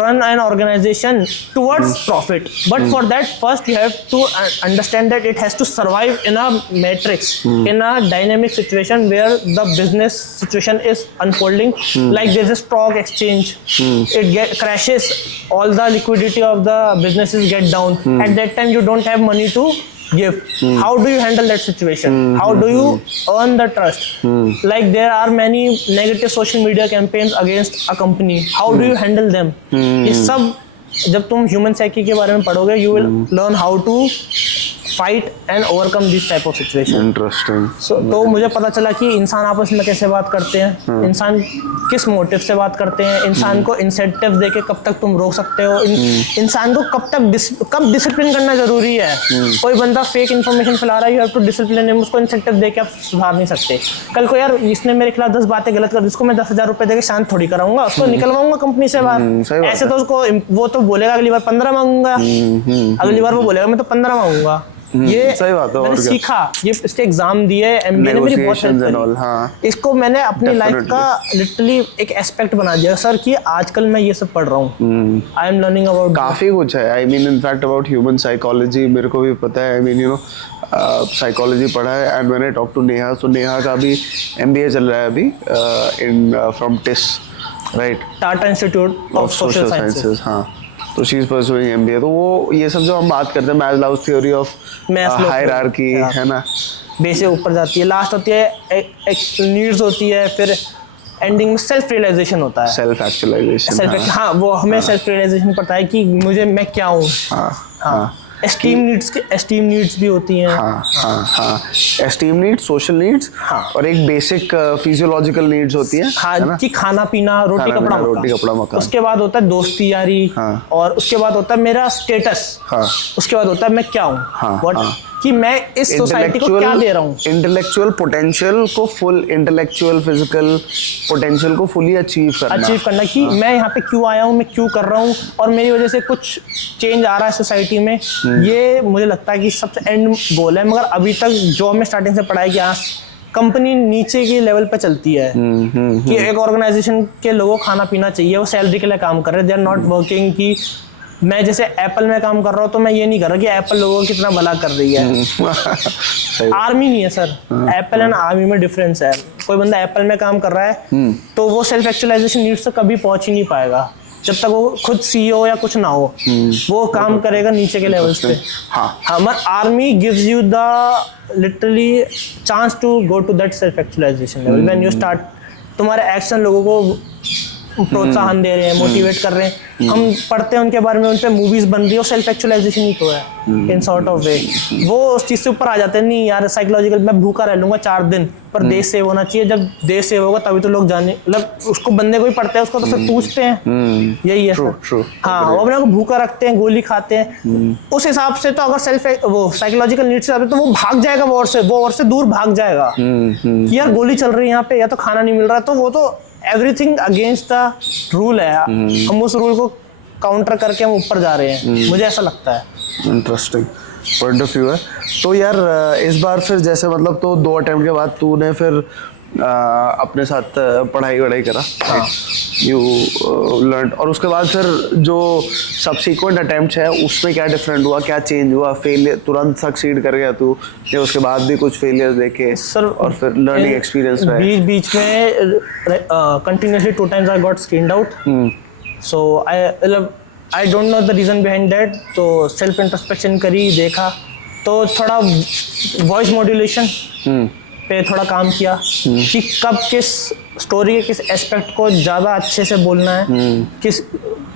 run an organization towards profit, but for that first you have to understand that it has to survive in a matrix, in a dynamic situation where the business situation is unfolding. Like there's a stock exchange, it crashes, all the liquidity of the businesses get down. At that time you don't have money to give. How do you handle that situation? How do you earn the trust? Like there are many negative social media campaigns against a company. How do you handle them? ये सब जब तुम human psyche के बारे में पढ़ोगे, you will learn how to fight and overcome this type of situation. Interesting. So, तो मुझे पता चला कि इंसान आपस में कैसे बात करते हैं, इंसान किस मोटिव से बात करते हैं, इंसान को इंसेंटिव देके कब तक तुम रोक सकते हो, इंसान को कब डिसिप्लिन करना जरूरी है. कोई बंदा फेक इन्फॉर्मेशन फैला रहा है, you have to discipline him. उसको इंसेंटिव देके आप सुधार नहीं सकते. कल को यार इसने मेरे खिलाफ 10 बातें गलत कर दी, उसको मैं 10,000 रुपए देके शांत थोड़ी कराऊंगा, उसको निकलवाऊंगा कंपनी से बाहर. ऐसे तो उसको वो तो बोलेगा अगली बार 15 मांगूंगा, अगली बार वो बोलेगा मैं तो 15 मांगूंगा. ये सही बात है. मैंने सीखा, ये इसके एग्जाम दिए, एमबीए ने मेरी बहुत हेल्प करी. हाँ. इसको मैंने अपनी लाइफ का लिटरली एक एस्पेक्ट बना दिया सर कि आजकल मैं ये सब पढ़ रहा हूँ. आई एम लर्निंग अबाउट काफी कुछ है. I mean in fact about human psychology मेरे को भी पता है. I mean you know psychology पढ़ा है. And when I talk to Neha, so Neha का भी एमबीए चल रहा है अभी in from TISS, right, Tata Institute of Social Sciences. हाँ, तो शी इज परसुइंग एमबीए. तो वो ये सब जो हम बात करते हैं, मैस्लोज थ्योरी ऑफ हायरार्की, है ना, बेसिक ऊपर जाती है, लास्ट होती है एक नीड्स होती है, फिर एंडिंग में सेल्फ रियलाइजेशन होता है. Self actualization. हाँ, वो हमें सेल्फ रियलाइजेशन पता है कि मुझे मैं क्या हूँ. हाँ. एस्टीम नीड्स भी होती हैं. हाँ. एस्टीम नीड्स, सोशल नीड्स, और एक बेसिक फिजियोलॉजिकल नीड्स होती है. हाँ, कि खाना पीना, रोटी कपड़ा मकान. उसके बाद होता है दोस्ती यारी. और उसके बाद होता है मेरा स्टेटस. उसके बाद होता है मैं क्या हूँ, कि मैं इस सोसाइटी को क्या दे रहा हूँ. इंटेलेक्चुअल पोटेंशियल को इंटेलेक्चुअल फिजिकल पोटेंशियल को फुली अचीव करना कि मैं यहाँ पे क्यों आया हूँ, मैं क्यों कर रहा हूँ, और मेरी वजह से कुछ चेंज आ रहा है सोसाइटी में. ये मुझे लगता है कि सबसे एंड गोल है. मगर अभी तक जो हमें स्टार्टिंग से पढ़ा है कि कंपनी नीचे के लेवल पे चलती है, कि एक ऑर्गेनाइजेशन के लोगों को खाना पीना चाहिए, वो सैलरी के लिए काम कर रहे हैं. दे आर नॉट वर्किंग कि मैं जैसे एप्पल में काम कर रहा हूँ तो मैं ये नहीं कर रहा कि एप्पल लोगों को कितना भला कर रही है. आर्मी नहीं है सर. एप्पल एंड आर्मी में डिफरेंस है. कोई बंदा एप्पल में काम कर रहा है तो वो सेल्फ एक्चुअलाइजेशन नीड्स से कभी पहुंच ही नहीं पाएगा जब तक वो खुद सीईओ या कुछ ना हो. वो काम करेगा नीचे के लेवल्स पे. हमारा army gives you the literally chance to go to that self actualization level. When you start, तुम्हारे एक्शन लोगों को प्रोत्साहन दे रहे हैं, मोटिवेट कर रहे हैं, हम पढ़ते हैं उनके बारे में, उन पे मूवीज बन रही है, सेल्फ एक्चुअलाइजेशन ही तो है इन सॉर्ट ऑफ वे। वो उस चीज से ऊपर आ जाते हैं, नहीं यार साइकोलॉजिकल मैं भूखा रह लूंगा 4 दिन, पर देश सेव होना चाहिए, जब देश सेव होगा तभी तो लोग जाने, मतलब उसको बंदे को ही पढ़ते हैं, उसको तो फिर पूछते हैं, यही है सर। हाँ, वो अपने को भूखा रखते हैं, गोली खाते हैं, उस हिसाब से तो अगर सेल्फ वो साइकोलॉजिकल नीड्स से तो वो भाग जाएगा, वो और से दूर भाग जाएगा कि यार गोली चल रही है यहाँ पे, या तो खाना नहीं मिल रहा, तो वो तो एवरीथिंग अगेंस्ट द रूल है, हम उस रूल को काउंटर करके हम ऊपर जा रहे हैं, मुझे ऐसा लगता है। इंटरेस्टिंग पॉइंट ऑफ व्यू है। तो यार इस बार फिर जैसे मतलब तो 2 अटेम्प्ट के बाद तूने फिर अपने साथ पढ़ाई वढ़ाई करा, यू लर्न, और उसके बाद फिर जो सबसीक्वेंट अटेम्प्ट्स है उसमें क्या डिफरेंट हुआ, क्या चेंज हुआ, फेलियर तुरंत सक्सीड कर गया तू, या उसके बाद भी कुछ फेलियर्स देखे सर, और फिर लर्निंग एक्सपीरियंस रहे? बीच में continuously 2 times I got screened out, so I don't know the reason behind that, तो सेल्फ इंट्रोस्पेक्शन करी, देखा, तो थोड़ा वॉइस मॉड्यूलेशन पे थोड़ा काम किया कि कब किस स्टोरी के किस एस्पेक्ट को ज़्यादा अच्छे से बोलना है, किस,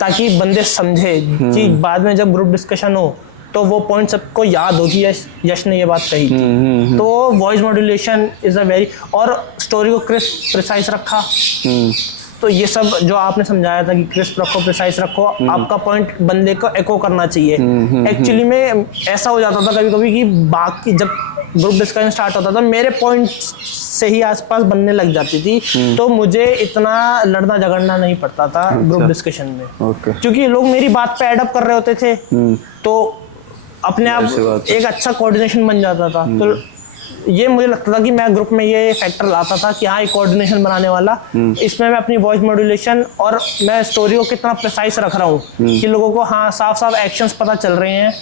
ताकि बंदे समझे कि बाद में जब ग्रुप डिस्कशन हो तो वो पॉइंट सबको याद हो कि यश ने ये बात कही थी। तो voice modulation is a very, और स्टोरी को क्रिस्प प्रिसाइज रखा, तो ये सब जो आपने समझाया था कि क्रिस्प रखो, प्रिसाइज रखो, आपका पॉइंट बंदे को एको करना चाहिए। एक्चुअली में ऐसा हो जाता था कभी कभी कि बाकी जब ग्रुप डिस्कशन स्टार्ट होता था मेरे पॉइंट से ही आसपास बनने लग जाती थी, तो मुझे इतना लड़ना झगड़ना नहीं पड़ता था ग्रुप डिस्कशन में, क्योंकि लोग मेरी बात पे एडअप कर रहे होते थे, तो अपने आप एक अच्छा कोऑर्डिनेशन बन जाता था। तो ये मुझे लगता था कि मैं ग्रुप में ये फैक्टर लाता था कि हाँ एक कोऑर्डिनेशन बनाने वाला, इसमें मैं अपनी वॉइस मॉड्यूलेशन और मैं स्टोरी को कितना प्रिसाइज रख रहा हूँ कि लोगों को हाँ साफ साफ एक्शंस पता चल रहे हैं।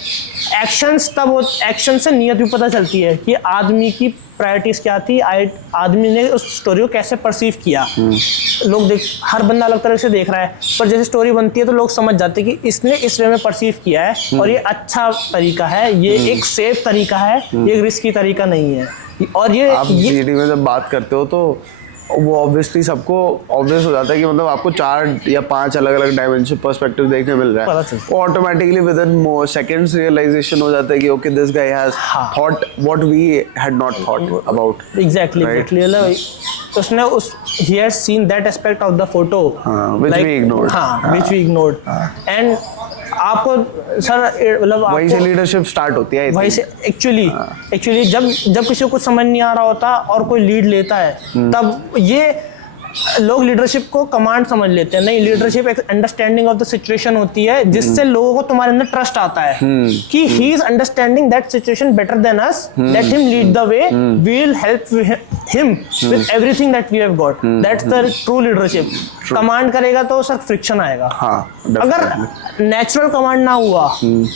एक्शंस तब वो एक्शन से नीयत भी पता चलती है कि आदमी की प्रायोरिटीज क्या थी, आदमी ने उस स्टोरी को कैसे परसीव किया। लोग हर बंदा अलग तरह से देख रहा है, पर जैसे स्टोरी बनती है तो लोग समझ जाते हैं कि इसने इस वे में परसीव किया है और ये अच्छा तरीका है, ये एक सेफ तरीका है, ये एक रिस्की तरीका नहीं है। और ये आप जीडी में जब बात करते हो तो वो ऑब्वियसली सबको ऑब्वियस हो जाता है कि मतलब आपको 4 या 5 अलग अलग डायमेंशन पर्सपेक्टिव देखने मिल रहा है, वो automatically within seconds realization हो जाता है कि okay this guy has thought what we had not thought about. Exactly उसने he has seen that aspect of the photo which we ignored, which we ignored and आपको sir मतलब वहीं से leadership start होती है, वहीं से एक्चुअली जब किसी को कुछ समझ नहीं आ रहा होता और कोई लीड लेता है तब ये लोग लीडरशिप को कमांड समझ लेते हैं। नहीं, लीडरशिप एक अंडरस्टैंडिंग ऑफ द सिचुएशन होती है जिससे लोगों को तुम्हारे अंदर ट्रस्ट आता है कि he is understanding that situation better than us, let him lead the way, we will help him with everything that we have got, that's the true leadership. Command करेगा तो सर फ्रिक्शन आएगा, अगर natural command ना हुआ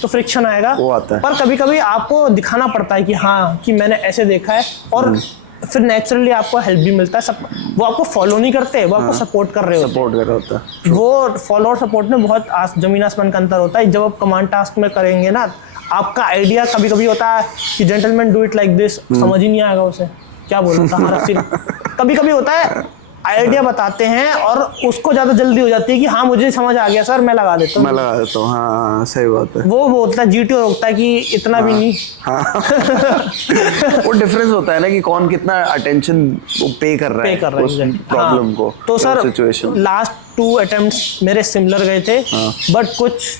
तो friction आएगा, पर कभी कभी आपको दिखाना पड़ता है कि हाँ कि मैंने ऐसे देखा है, और फिर नेचुरली आपको हेल्प भी मिलता है। सब वो आपको फॉलो नहीं करते, वो आपको सपोर्ट कर रहे होते हैं। वो फॉलो और सपोर्ट में बहुत जमीन आसमान का अंतर होता है। जब आप कमांड टास्क में करेंगे ना, आपका आइडिया कभी कभी होता है कि gentleman do it like this, समझ ही नहीं आएगा उसे क्या बोल रहा था। फिर कभी कभी होता है आइडिया बताते हैं और उसको ज्यादा जल्दी हो जाती है कि हाँ मुझे समझ आ गया सर, मैं लगा देता हूँ। हाँ सही बात है। वो बोलता है जीटीओ रोकता है कि इतना भी नहीं। वो डिफरेंस होता है ना कि कौन कितना अटेंशन पे कर रहा है उस प्रॉब्लम को। तो सर लास्ट 2 अटेम्प्ट्स मेरे सिमिलर गए थे, बट कुछ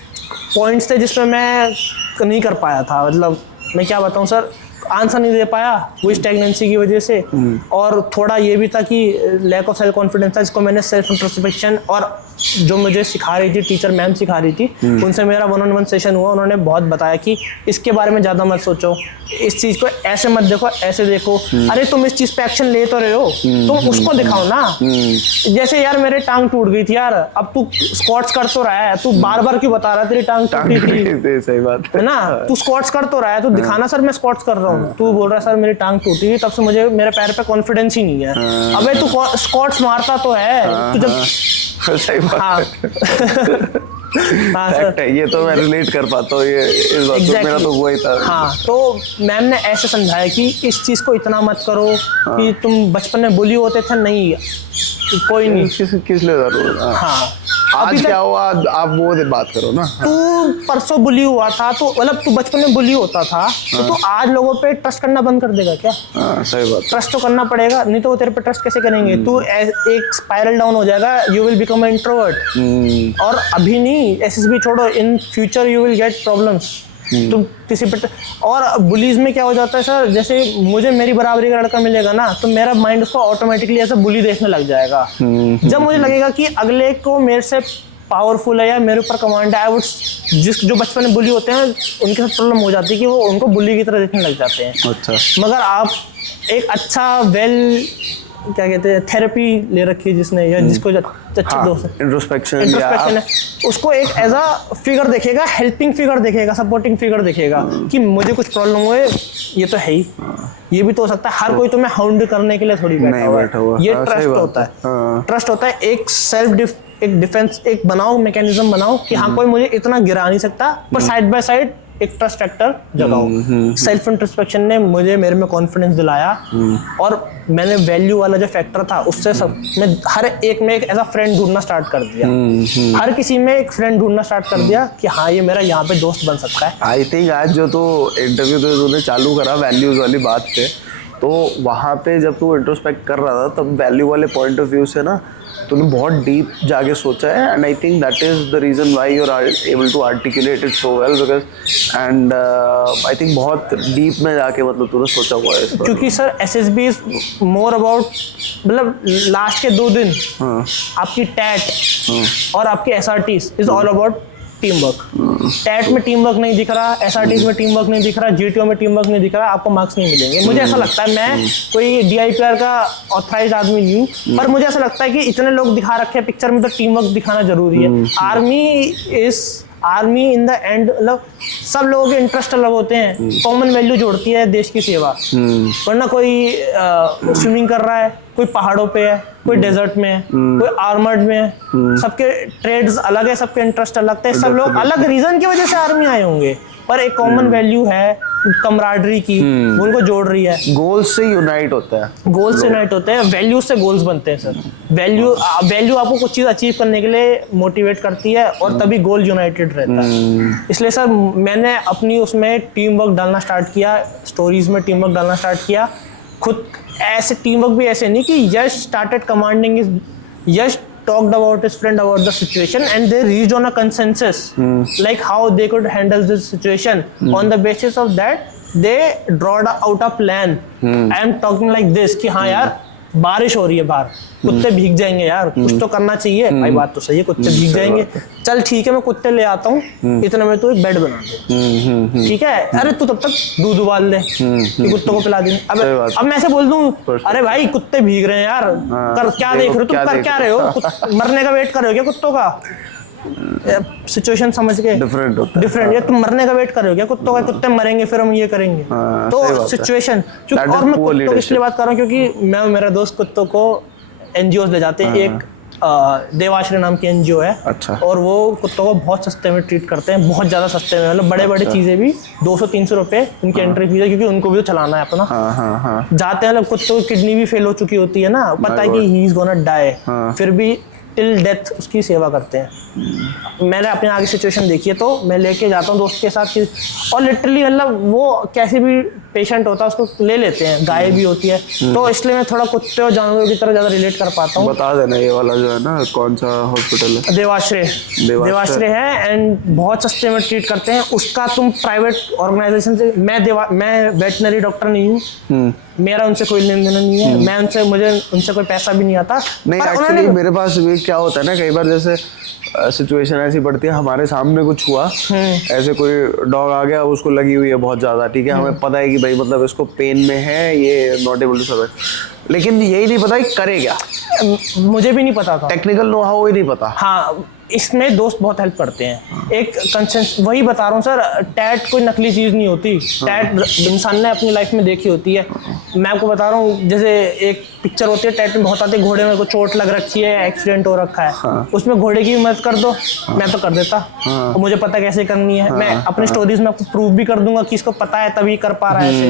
पॉइंट्स थे जिसमें मैं नहीं कर पाया था। मतलब मैं क्या बताऊँ सर, आंसर नहीं दे पाया वो स्टैग्नेंसी की वजह से, और थोड़ा ये भी था कि लैक ऑफ सेल्फ कॉन्फिडेंस था, जिसको मैंने सेल्फ इंट्रोस्पेक्शन और जो मुझे सिखा रही थी टीचर मैम सिखा रही थी, उनसे मेरा 1-on-1 सेशन हुआ। उन्होंने बहुत बताया कि इसके बारे में ज़्यादा मत सोचो, इस चीज़ को ऐसे मत देखो, ऐसे देखो। अरे तुम इस चीज़ पे एक्शन ले तो रहे हो, तुम उसको दिखाओ ना। जैसे यार मेरे टांग टूट गई थी यार, अब तू स्क्वाट्स कर तो रहा है, तू बार बार क्यों बता रहा है तेरी टांग टूटी थी, सही बात है ना। तू स्क्वाट्स कर तो रहा है, तू दिखाना सर मैं स्क्वाट्स कर रहा हूँ। तू बोल रहा है सर मेरी टांग टूटी थी, तब से मुझे मेरे पैर पे कॉन्फिडेंस ही नहीं है। अबे तू स्क्वाट्स मारता तो है, तू जब सही बात हाँ सर। फैक्ट है, ये तो मैं रिलेट कर पाता हूँ, ये इस बात तो मेरा तो हुआ ही था। हाँ, तो मैम ने ऐसे समझाया कि इस चीज को इतना मत करो कि तुम बचपन में बुली होते थे, नहीं कोई नहीं। किस लिए जरूर। हाँ, आज क्या हुआ, आप वो बात करो ना। तू परसों बुली हुआ था, तो मतलब तू बचपन में बुली होता था, तो तू आज लोगों पे ट्रस्ट करना बंद कर देगा क्या? हाँ सही बात। ट्रस्ट तो करना पड़ेगा, नहीं तो वो तेरे पे ट्रस्ट कैसे करेंगे? तू एक स्पाइरल डाउन हो जाएगा, यू विल बिकम इंट्रोवर्ट। और अभी नहीं, एसएसबी छोड़ो, in future you will get problems. तुम किसी पे और बुलीज में क्या हो जाता है सर, जैसे मुझे मेरी बराबरी का लड़का मिलेगा ना, तो मेरा माइंड उसको ऑटोमेटिकली ऐसा बुली देखने लग जाएगा। जब मुझे लगेगा कि अगले को मेरे से पावरफुल है या मेरे ऊपर कमांड है, आई वुड जो बचपन में बुली होते हैं उनके साथ प्रॉब्लम हो जाती है कि वो उनको बुली की तरह देखने लग जाते हैं। अच्छा। मगर आप एक अच्छा क्या कहते हैं, थेरेपी ले रखी है जिसने, या जिसको अच्छे दोस्त इंट्रोस्पेक्शन है, उसको एक एज अ फिगर देखेगा, हेल्पिंग फिगर देखेगा, सपोर्टिंग फिगर देखेगा कि मुझे कुछ प्रॉब्लम हुए, ये तो है ही, ये भी तो हो सकता है। हर कोई तुम्हें हाउंड करने के लिए थोड़ी बैठा हुआ है। ये ट्रस्ट होता है, ट्रस्ट होता है। एक डिफेंस, एक बनाओ, मैकेनिज्म बनाओ कि हाँ कोई मुझे इतना गिरा नहीं सकता, पर साइड बाय साइड एक ट्रस्ट फैक्टर जगाओ। सेल्फ इंट्रोस्पेक्शन ने मुझे मेरे में कॉन्फिडेंस दिलाया, और मैंने वैल्यू वाला जो फैक्टर था उससे सब मैं हर एक में एक ऐसा फ्रेंड ढूंढना स्टार्ट कर दिया। हर किसी में एक फ्रेंड ढूंढना स्टार्ट कर दिया कि हाँ ये मेरा यहाँ पे दोस्त बन सकता है। आई थिंक आज जो तो इंटरव्यू तो तूने चालू करा वैल्यूज वाली बात पे, तो वहाँ पे जब तू इंट्रोस्पेक्ट कर रहा था तब वैल्यू वाले पॉइंट ऑफ व्यू से ना तूने बहुत डीप जाके सोचा है, and I think that is the reason why you are able to articulate it so well, because and I think बहुत डीप में जाके मतलब तूने सोचा हुआ है इस पर। क्योंकि sir SSB is more about, मतलब लास्ट के 2 दिन आपकी टैट और आपकी SRT is all about team work. TAT में टीम वर्क नहीं दिख रहा, एसआरटी में टीम वर्क नहीं दिख रहा, जीटीओ में टीम वर्क नहीं दिख रहा, आपको मार्क्स नहीं मिलेंगे। मुझे ऐसा लगता है, मैं कोई डीआईपीआर का ऑथराइज्ड आदमी नहीं हूँ, पर मुझे ऐसा लगता है कि इतने लोग दिखा रखे हैं पिक्चर में, तो टीम वर्क दिखाना जरूरी है। आर्मी इन द एंड, मतलब सब लोगों के इंटरेस्ट अलग होते हैं, कॉमन वैल्यू जोड़ती है देश की सेवा। वरना कोई स्विमिंग कर रहा है, कोई पहाड़ों पे है, कोई डेजर्ट में है, कोई आर्मर्ड में है, सबके ट्रेड्स अलग है, सबके इंटरेस्ट अलग है, सब लोग अलग रीजन की वजह से आर्मी आए होंगे, पर एक कॉमन वैल्यू है कमराडरी की, वो उनको जोड़ रही है। गोल्स से यूनाइट होता है, गोल्स से यूनाइट होते हैं, वैल्यूज से गोल्स बनते हैं सर। वैल्यू आपको कुछ चीज अचीव करने के लिए मोटिवेट करती है, और तभी गोल यूनाइटेड रहता है। इसलिए सर मैंने अपनी उसमें टीम वर्क डालना स्टार्ट किया, स्टोरीज में टीम वर्क डालना स्टार्ट किया। खुद ऐसे टीम वर्क भी ऐसे नहीं कि Yash started commanding is, Yash talked about his friend about the situation and they reached on a consensus like how they could handle this situation. On the basis of that they drawed out a plan. I am talking like this कि हाँ यार बारिश हो रही है बाहर, कुत्ते भीग जाएंगे यार, कुछ तो करना चाहिए भाई, बात तो सही है, कुत्ते भीग जाएंगे, चल ठीक है मैं कुत्ते ले आता हूँ, इतने में तू एक बेड बना दे, ठीक है, अरे तू तब तक दूध उबाल ले, कुत्तों को पिला देंगे। अब मैं ऐसे बोल दूं, अरे भाई कुत्ते भीग रहे हैं यार, कर क्या देख रहे हो तुम, कर क्या रहे हो, मरने का वेट कर रहे हो क्या कुत्तों का? सिचुएशन समझ के डिफरेंट, ये तुम मरने का वेट कर रहे हो क्या कुत्तों का, कुत्ते मरेंगे फिर हम ये करेंगे। तो सिचुएशन, और मैं कुत्तों की इसलिए बात कर रहा हूँ क्योंकि मैं मेरा दोस्त कुत्तों को एनजीओ ले जाते हैं, एक देवाश्रय नाम की एनजीओ है। अच्छा। और वो कुत्तों को बहुत सस्ते में ट्रीट करते हैं, बहुत ज्यादा सस्ते में, मतलब बड़े बड़े चीजें भी 200-300 रुपए उनकी एंट्री फीस है, क्योंकि उनको भी तो चलाना है अपना। जाते हैं, कुत्तों की किडनी भी फेल हो चुकी होती है ना, पता है कि ही इज गोना डाई, फिर भी टिल डेथ उसकी सेवा करते हैं। मैंने अपने आगे सिचुएशन देखी है, तो मैं लेके जाता हूँ दोस्त के साथ, और लिटरली मतलब वो कैसे भी पेशेंट होता है उसको ले लेते हैं, गाय भी होती है, तो इसलिए मैं थोड़ा कुत्ते और जानवरों की तरह ज़्यादा रिलेट कर पाता हूँ। बता देना ये वाला जो है ना, कौन सा हॉस्पिटल है? देवाश्रय है, एंड बहुत सस्ते में ट्रीट करते हैं। उसका तुम प्राइवेट ऑर्गेनाइजेशन से, मैं वेटनरी डॉक्टर नहीं हूँ, मेरा उनसे कोई लेन देन नहीं है, मैं मुझे उनसे कोई पैसा भी नहीं आता। नहीं एक्चुअली मेरे पास भी क्या होता है ना, कई बार जैसे सिचुएशन ऐसी पड़ती है, हमारे सामने कुछ हुआ, ऐसे कोई डॉग आ गया, उसको लगी हुई है बहुत ज्यादा, ठीक है, हमें पता है कि भाई मतलब इसको पेन में है, ये नॉट एबल टू सर्वाइव, लेकिन यही नहीं पता कि करे क्या। मुझे भी नहीं पता था, टेक्निकल नो हाउ ही नहीं पता। हाँ, इसमें दोस्त बहुत हेल्प करते हैं। एक कंसेंस वही बता रहा हूँ सर, टैट कोई नकली चीज़ नहीं होती, टैट इंसान ने अपनी लाइफ में देखी होती है। मैं आपको बता रहा हूँ, जैसे एक पिक्चर होती है टैट में बहुत आती है, घोड़े में को चोट लग रखी है, एक्सीडेंट हो रखा है, उसमें घोड़े की भी मदद कर दो, मैं तो कर देता। और मुझे पता कैसे करनी है, मैं अपनी स्टोरीज में आपको प्रूफ भी कर दूंगा कि इसको पता है तभी कर पा रहा है ऐसे।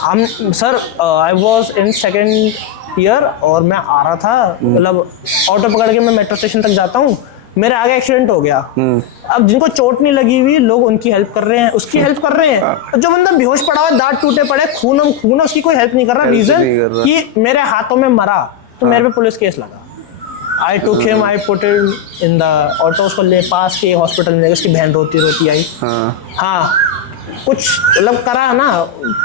हम sir I was in second year और मैं आ रहा था, मतलब ऑटो पकड़ के मैं मेट्रो स्टेशन तक जाता हूँ, मेरे आगे एक्सीडेंट हो गया। अब जिनको चोट नहीं लगी हुई लोग उनकी हेल्प कर रहे हैं, उसकी हेल्प कर रहे हैं। जो बंदा बेहोश पड़ा हुआ, दांत टूटे पड़े, खून उसकी कोई हेल्प नहीं कर रहा, रीजन कि मेरे हाथों में मरा, तो मेरे पे पुलिस केस लगा। I took him, I put it in the auto, उसको ले पास के हॉस्पिटल में, उसकी बहन रोती आई। हाँ कुछ मतलब करा ना,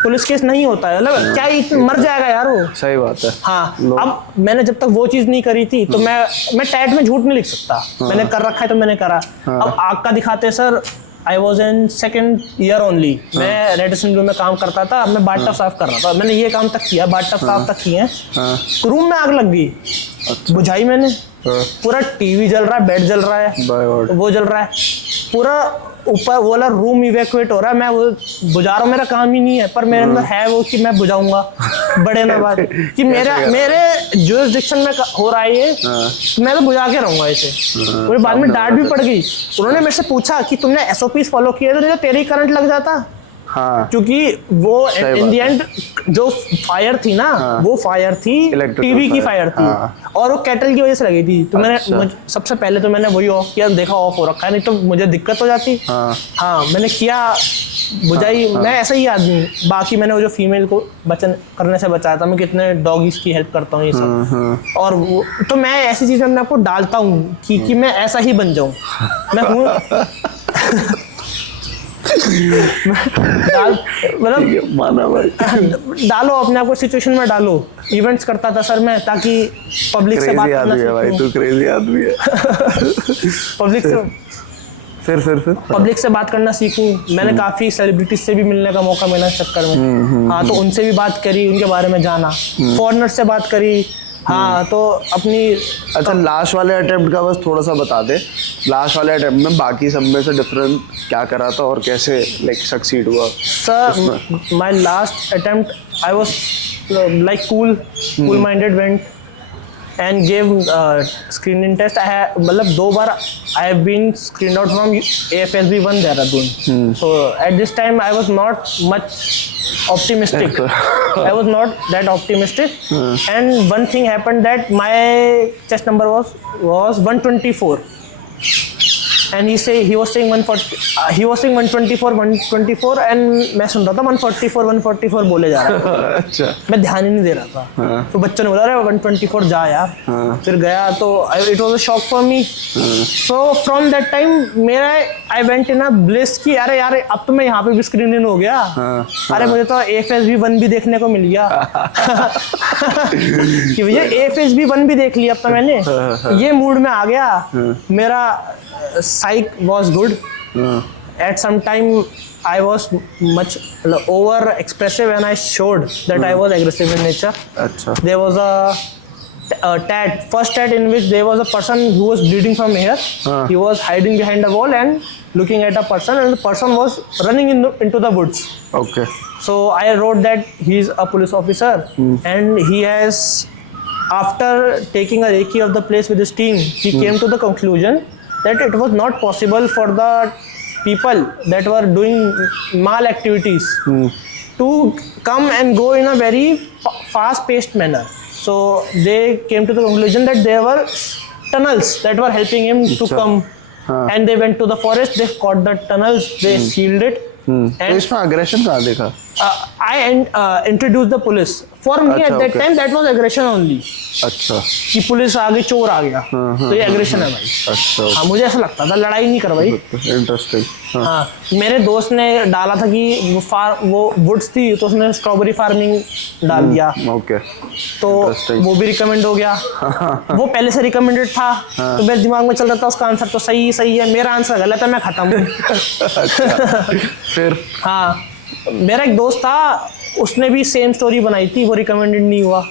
पुलिस केस नहीं होता है, मतलब क्या मर जाएगा यार वो। सही बात है। हाँ अब मैंने जब तक वो चीज नहीं करी थी तो मैं टैट में झूठ नहीं लिख सकता, मैंने कर रखा है तो मैंने करा। अब आग का दिखाते sir, I was in second year only, मैं रेडिसन रूम में काम करता था, मैं बाथ टब साफ कर रहा था, मैंने ये काम तक किया, बाथ टब साफ तक किए हैं। रूम में आग लग गई, बुझाई मैंने, पूरा टीवी जल रहा है, बेड जल रहा है, वो जल रहा है, पूरा ऊपर वो वाला रूम इवैक्यूएट हो रहा है, मैं वो बुझा रहा हूँ, मेरा काम ही नहीं है, पर मेरे अंदर है वो कि मैं बुझाऊंगा। बड़े ना बात कि मेरे जुरिसडिक्शन में हो रहा है ये, मैं तो बुझा के रहूंगा इसे। मुझे बाद में डांट भी पड़ गई, उन्होंने मेरे से पूछा कि तुमने SOPs फॉलो किए तो तेरे ही करंट लग जाता। हाँ। क्योंकि वो इन दी एंड जो फायर थी ना, वो फायर थी टीवी की फायर थी, और वो केटल की वजह से लगी थी। तो मैंने सबसे पहले तो मैंने वही ऑफ किया, देखा ऑफ हो रखा है, नहीं तो मुझे दिक्कत हो जाती। हाँ मैंने किया, बुझाई। मैं ऐसा ही आदमी, बाकी मैंने वो जो फीमेल को बचन करने से बचाया था, मैं कितने डॉगीज की हेल्प करता हूँ ये सब। और वो तो मैं ऐसी चीजें मैं आपको डालता हूँ कि मैं ऐसा ही बन जाऊँ, मैं हूँ। मतलब माना भाई, डालो अपने आप को सिचुएशन में डालो। इवेंट्स करता था सर मैं, ताकि पब्लिक से बात करना सीखूं। भाई तू क्रेजी आदमी है। पब्लिक से बात करना सीखूं। मैंने काफी सेलिब्रिटीज से भी मिलने का मौका मिला इस चक्कर में। हाँ तो उनसे भी बात करी, उनके बारे में जाना, फॉरेनर से बात करी। हाँ तो अपनी अच्छा लास्ट वाले अटेम्प्ट का बस थोड़ा सा बता दे, लास्ट वाले अटेम्प्ट में बाकी सब में से डिफरेंट क्या करा था और कैसे लाइक सक्सीड हुआ? Sir my last attempt I was like cool minded, went and gave screening test. मतलब 2 बार I have been screened out from AFSB 1 Dehradun. So at this time I was not much optimistic. I was not that optimistic. And one thing happened that my test number was 124. And he was saying 140, he was saying 124 and मैं सुन रहा था 144 बोले जा रहा था। अच्छा। मैं ध्यान ही नहीं दे रहा था। तो बच्चों ने बोला अरे 124 जा यार। फिर गया तो it was a shock for me. So from that time मेरा I went in a bliss कि अरे यार अब तो मैं यहाँ पे भी स्क्रीन इन हो गया। अरे मुझे तो AFSB 1 भी देखने को मिल गया। कि भैया AFSB 1 भी देख लिया अब तो मैंने, ये मूड में आ गया। मेरा psych was good. At some time I was much over expressive and I showed that I was aggressive in nature. Achha. There was a first tat in which there was a person who was bleeding from here. He was hiding behind a wall and looking at a person, and the person was running into the woods. Okay. So I wrote that he is a police officer and he has, after taking a recce of the place with his team, he came to the conclusion that it was not possible for the people that were doing mal activities to come and go in a very fast-paced manner. So they came to the conclusion that there were tunnels that were helping him to come. And they went to the forest, they caught the tunnels, they sealed it. तो इसमें aggression कहाँ देखा? I introduced the police. For me at that time that was aggression only. अच्छा। कि police आ गई, चोर आ गया, तो ये एग्रेशन है भाई। अच्छा। हाँ मुझे ऐसा लगता था, लड़ाई नहीं करवाई। इंटरेस्टिंग। हाँ मेरे दोस्त ने डाला था कि वो वुड्स थी तो उसने स्ट्रॉबेरी फार्मिंग डाल दिया। ओके। तो वो भी रिकमेंड हो गया। वो पहले से रिकमेंडेड था तो मेरे दिमाग में चल रहा था उसका आंसर तो सही है, मेरा आंसर गलत है, मैं खत्म हूँ। फिर हाँ मेरा एक दोस्त था, उसने भी सेम स्टोरी बनाई थी, वो रिकमेंडेड नहीं हुआ।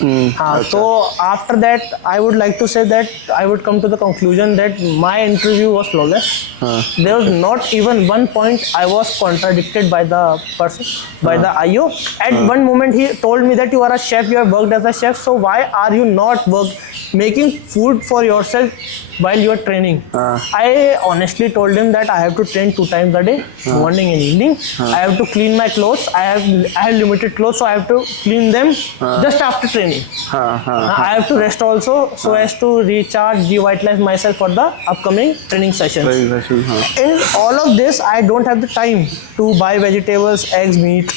हाँ, तो after that I would like to say that I would come to the conclusion that my interview was flawless. There was not even one point I was contradicted by the person, by the IO. At one moment he told me that you are a chef, you have worked as a chef, so why are you not making food for yourself while you are training? I honestly told him that I have to train 2 times a day, morning and evening. I have to clean my clothes. I have limited clothes, so I have to clean them just after training. I have to rest also, so as to recharge, revitalize myself for the upcoming training sessions. In all of this, I don't have the time to buy vegetables, eggs, meat,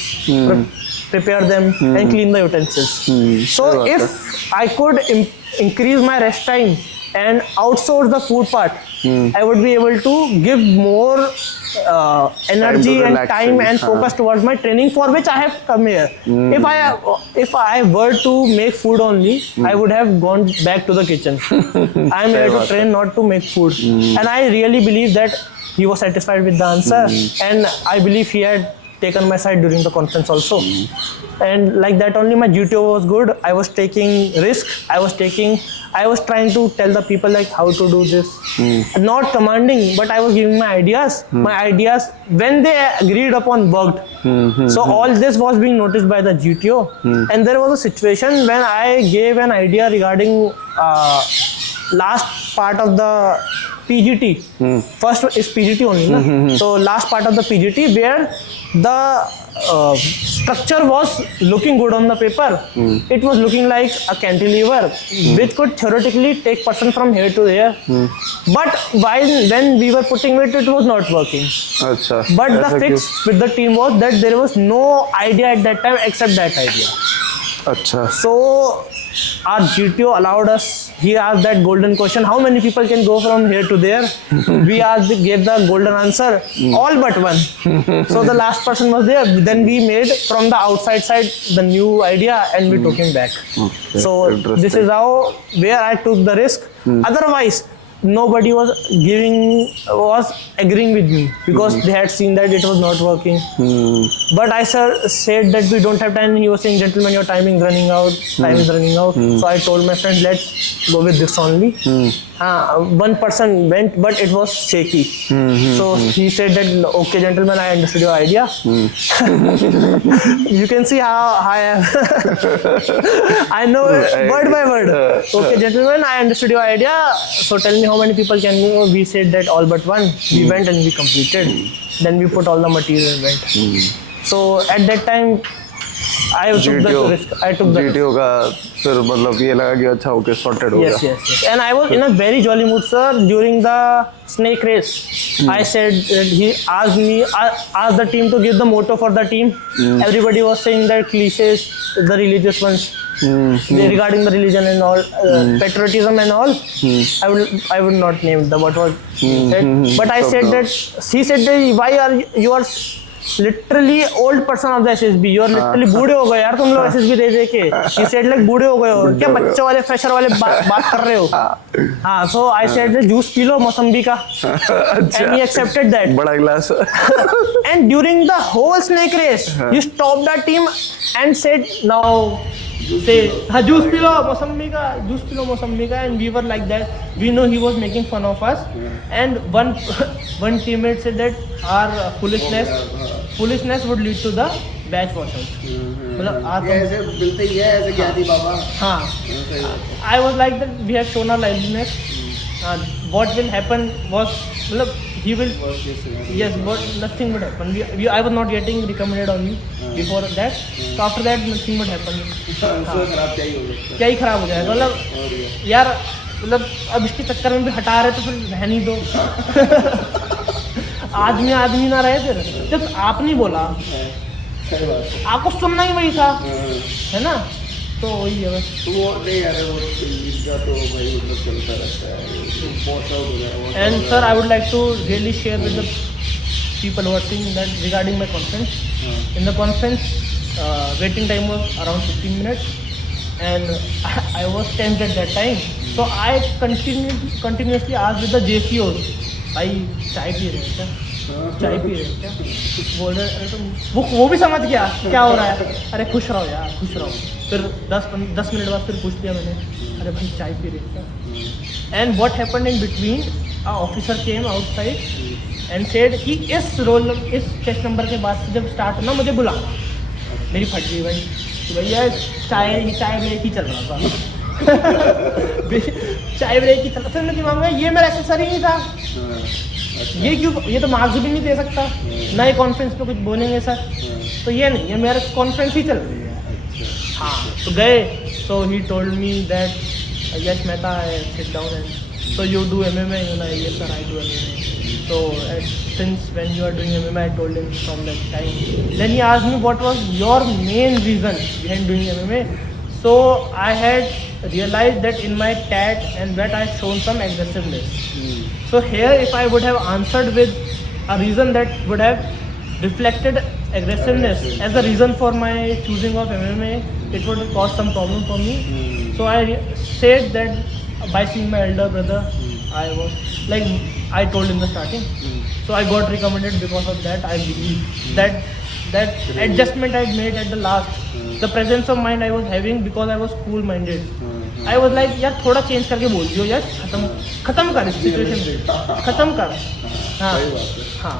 prepare them, and clean the utensils. So if I could increase my rest time and outsource the food part, I would be able to give more energy and time and focus towards my training, for which I have come here. If I were to make food only, I would have gone back to the kitchen. I am here to train, not to make food. And I really believe that he was satisfied with the answer, and I believe he had taken my side during the conference also. And like that only my GTO was good. I was taking risk. I was trying to tell the people like how to do this. Not commanding, but I was giving my ideas. My ideas, when they agreed upon, worked. So all this was being noticed by the GTO. And there was a situation when I gave an idea regarding last part of the PGT. First is PGT only, na? So last part of the PGT where the structure was looking good on the paper. It was looking like a cantilever which could theoretically take person from here to there. But when we were putting it was not working. But the fix with the team was that there was no idea at that time except that idea. So our GTO allowed us. He asked that golden question: how many people can go from here to there? We gave the golden answer, all but one. So the last person was there. Then we made from the outside side the new idea, and we took him back. So this is where I took the risk. Otherwise, nobody was agreeing with me because they had seen that it was not working. But I said that we don't have time. He was saying, gentlemen, your time is running out. So I told my friend, let's go with this only. One person went, but it was shaky. So he said that, okay, gentlemen, I understood your idea. You can see how I am. I know word by word. Okay, gentlemen, I understood your idea. So tell me how many people can go. We said that all but one. We went and we completed. Then we put all the material and went. So at that time, I took the risk. GTO का फिर मतलब ये लगा कि अच्छा okay sorted हो गया. Yes. And I was in a very jolly mood, sir, during the snake race. I said that he asked the team to give the motto for the team. Everybody was saying their cliches, the religious ones. Regarding the religion and all, patriotism and all. I would not name what was said. But I said that he said that why are you are literally old person of the SSB. You are literally बूढ़े हो गए यार तुम लोग SSB दे के. He said like बूढ़े हो गए हो क्या बच्चों वाले फ्रेशर वाले बात कर रहे हो. हाँ, so I said that juice पी लो मौसम्बी का. And he accepted that. बड़ा गिलास. And during the whole snake race, he stopped the team and said, now say हाँ जूस पी लो मौसम्बी का. And we were like that. We know he was making fun of us. And one teammate said that our foolishness would lead to the batch washout. मतलब ऐसे बोलते ही है ऐसे ज्ञानी बाबा. हाँ, I was like that. We have shown our liveliness. What will happen was मतलब he will but nothing would happen. I was not getting recommended on me before that. So after that nothing would happen. क्या ही खराब हो जाएगा मतलब यार मतलब अब इसके चक्कर में भी हटा रहे तो फिर रहने दो. आदमी ना रहे फिर जब आपने बोला आपको सुनना ही वही था है ना. तो वही है बस. वो नहीं यार वो का तो भाई मतलब चलता रहता है. And sir, I would like to really share with the people who are seeing that regarding my conference. In the conference, waiting time was around 15 minutes, and I was tense at that time. So I continuously asked with the JCOs, भाई चाय P रहे हैं क्या बोल रहे. अरे तो वो भी समझ गया क्या हो रहा है. अरे खुश रहो यार खुश रहो. फिर 10 मिनट बाद फिर पूछ लिया मैंने, अरे भाई चाय पी रहे क्या? And what happened in between, a officer came outside and said कि इस चेस्ट नंबर के बाद से जब स्टार्ट होना मुझे बुलाना। मेरी फट गई भाई कि भैया चाय ब्रेक ही चल रहा था। चाय ब्रेक ही चल रहा था, मेरे दिमाग में ये मेरा एक्सेसरी नहीं था, ये क्यों, ये तो मार्क्स भी नहीं दे सकता, ना ही कॉन्फ्रेंस पे कुछ बोलेंगे सर, तो ये नहीं, ये मेरा कॉन्फ्रेंस ही चल रही है। हाँ, तो गए, सो ही टोल्ड मी दैट यश मेहता है, sit down and so you do MMA? You know, yes sir, I do MMA. So since when you are doing MMA, I told him from that time. Then he asked me what was your main reason behind doing MMA. So I had realized that in my tat and that I shown some aggressiveness. So here, if I would have answered with a reason that would have reflected aggressiveness as a reason for my choosing of MMA, it would cause some problem for me. So I said that by seeing my elder brother, I was like, I told in the starting. So I got recommended because of that. I believe that adjustment I made at the last, the presence of mind I was having because I was cool minded. I was like, यार थोड़ा change करके बोल दियो यार, खत्म कर इस situation, खत्म कर। हाँ हाँ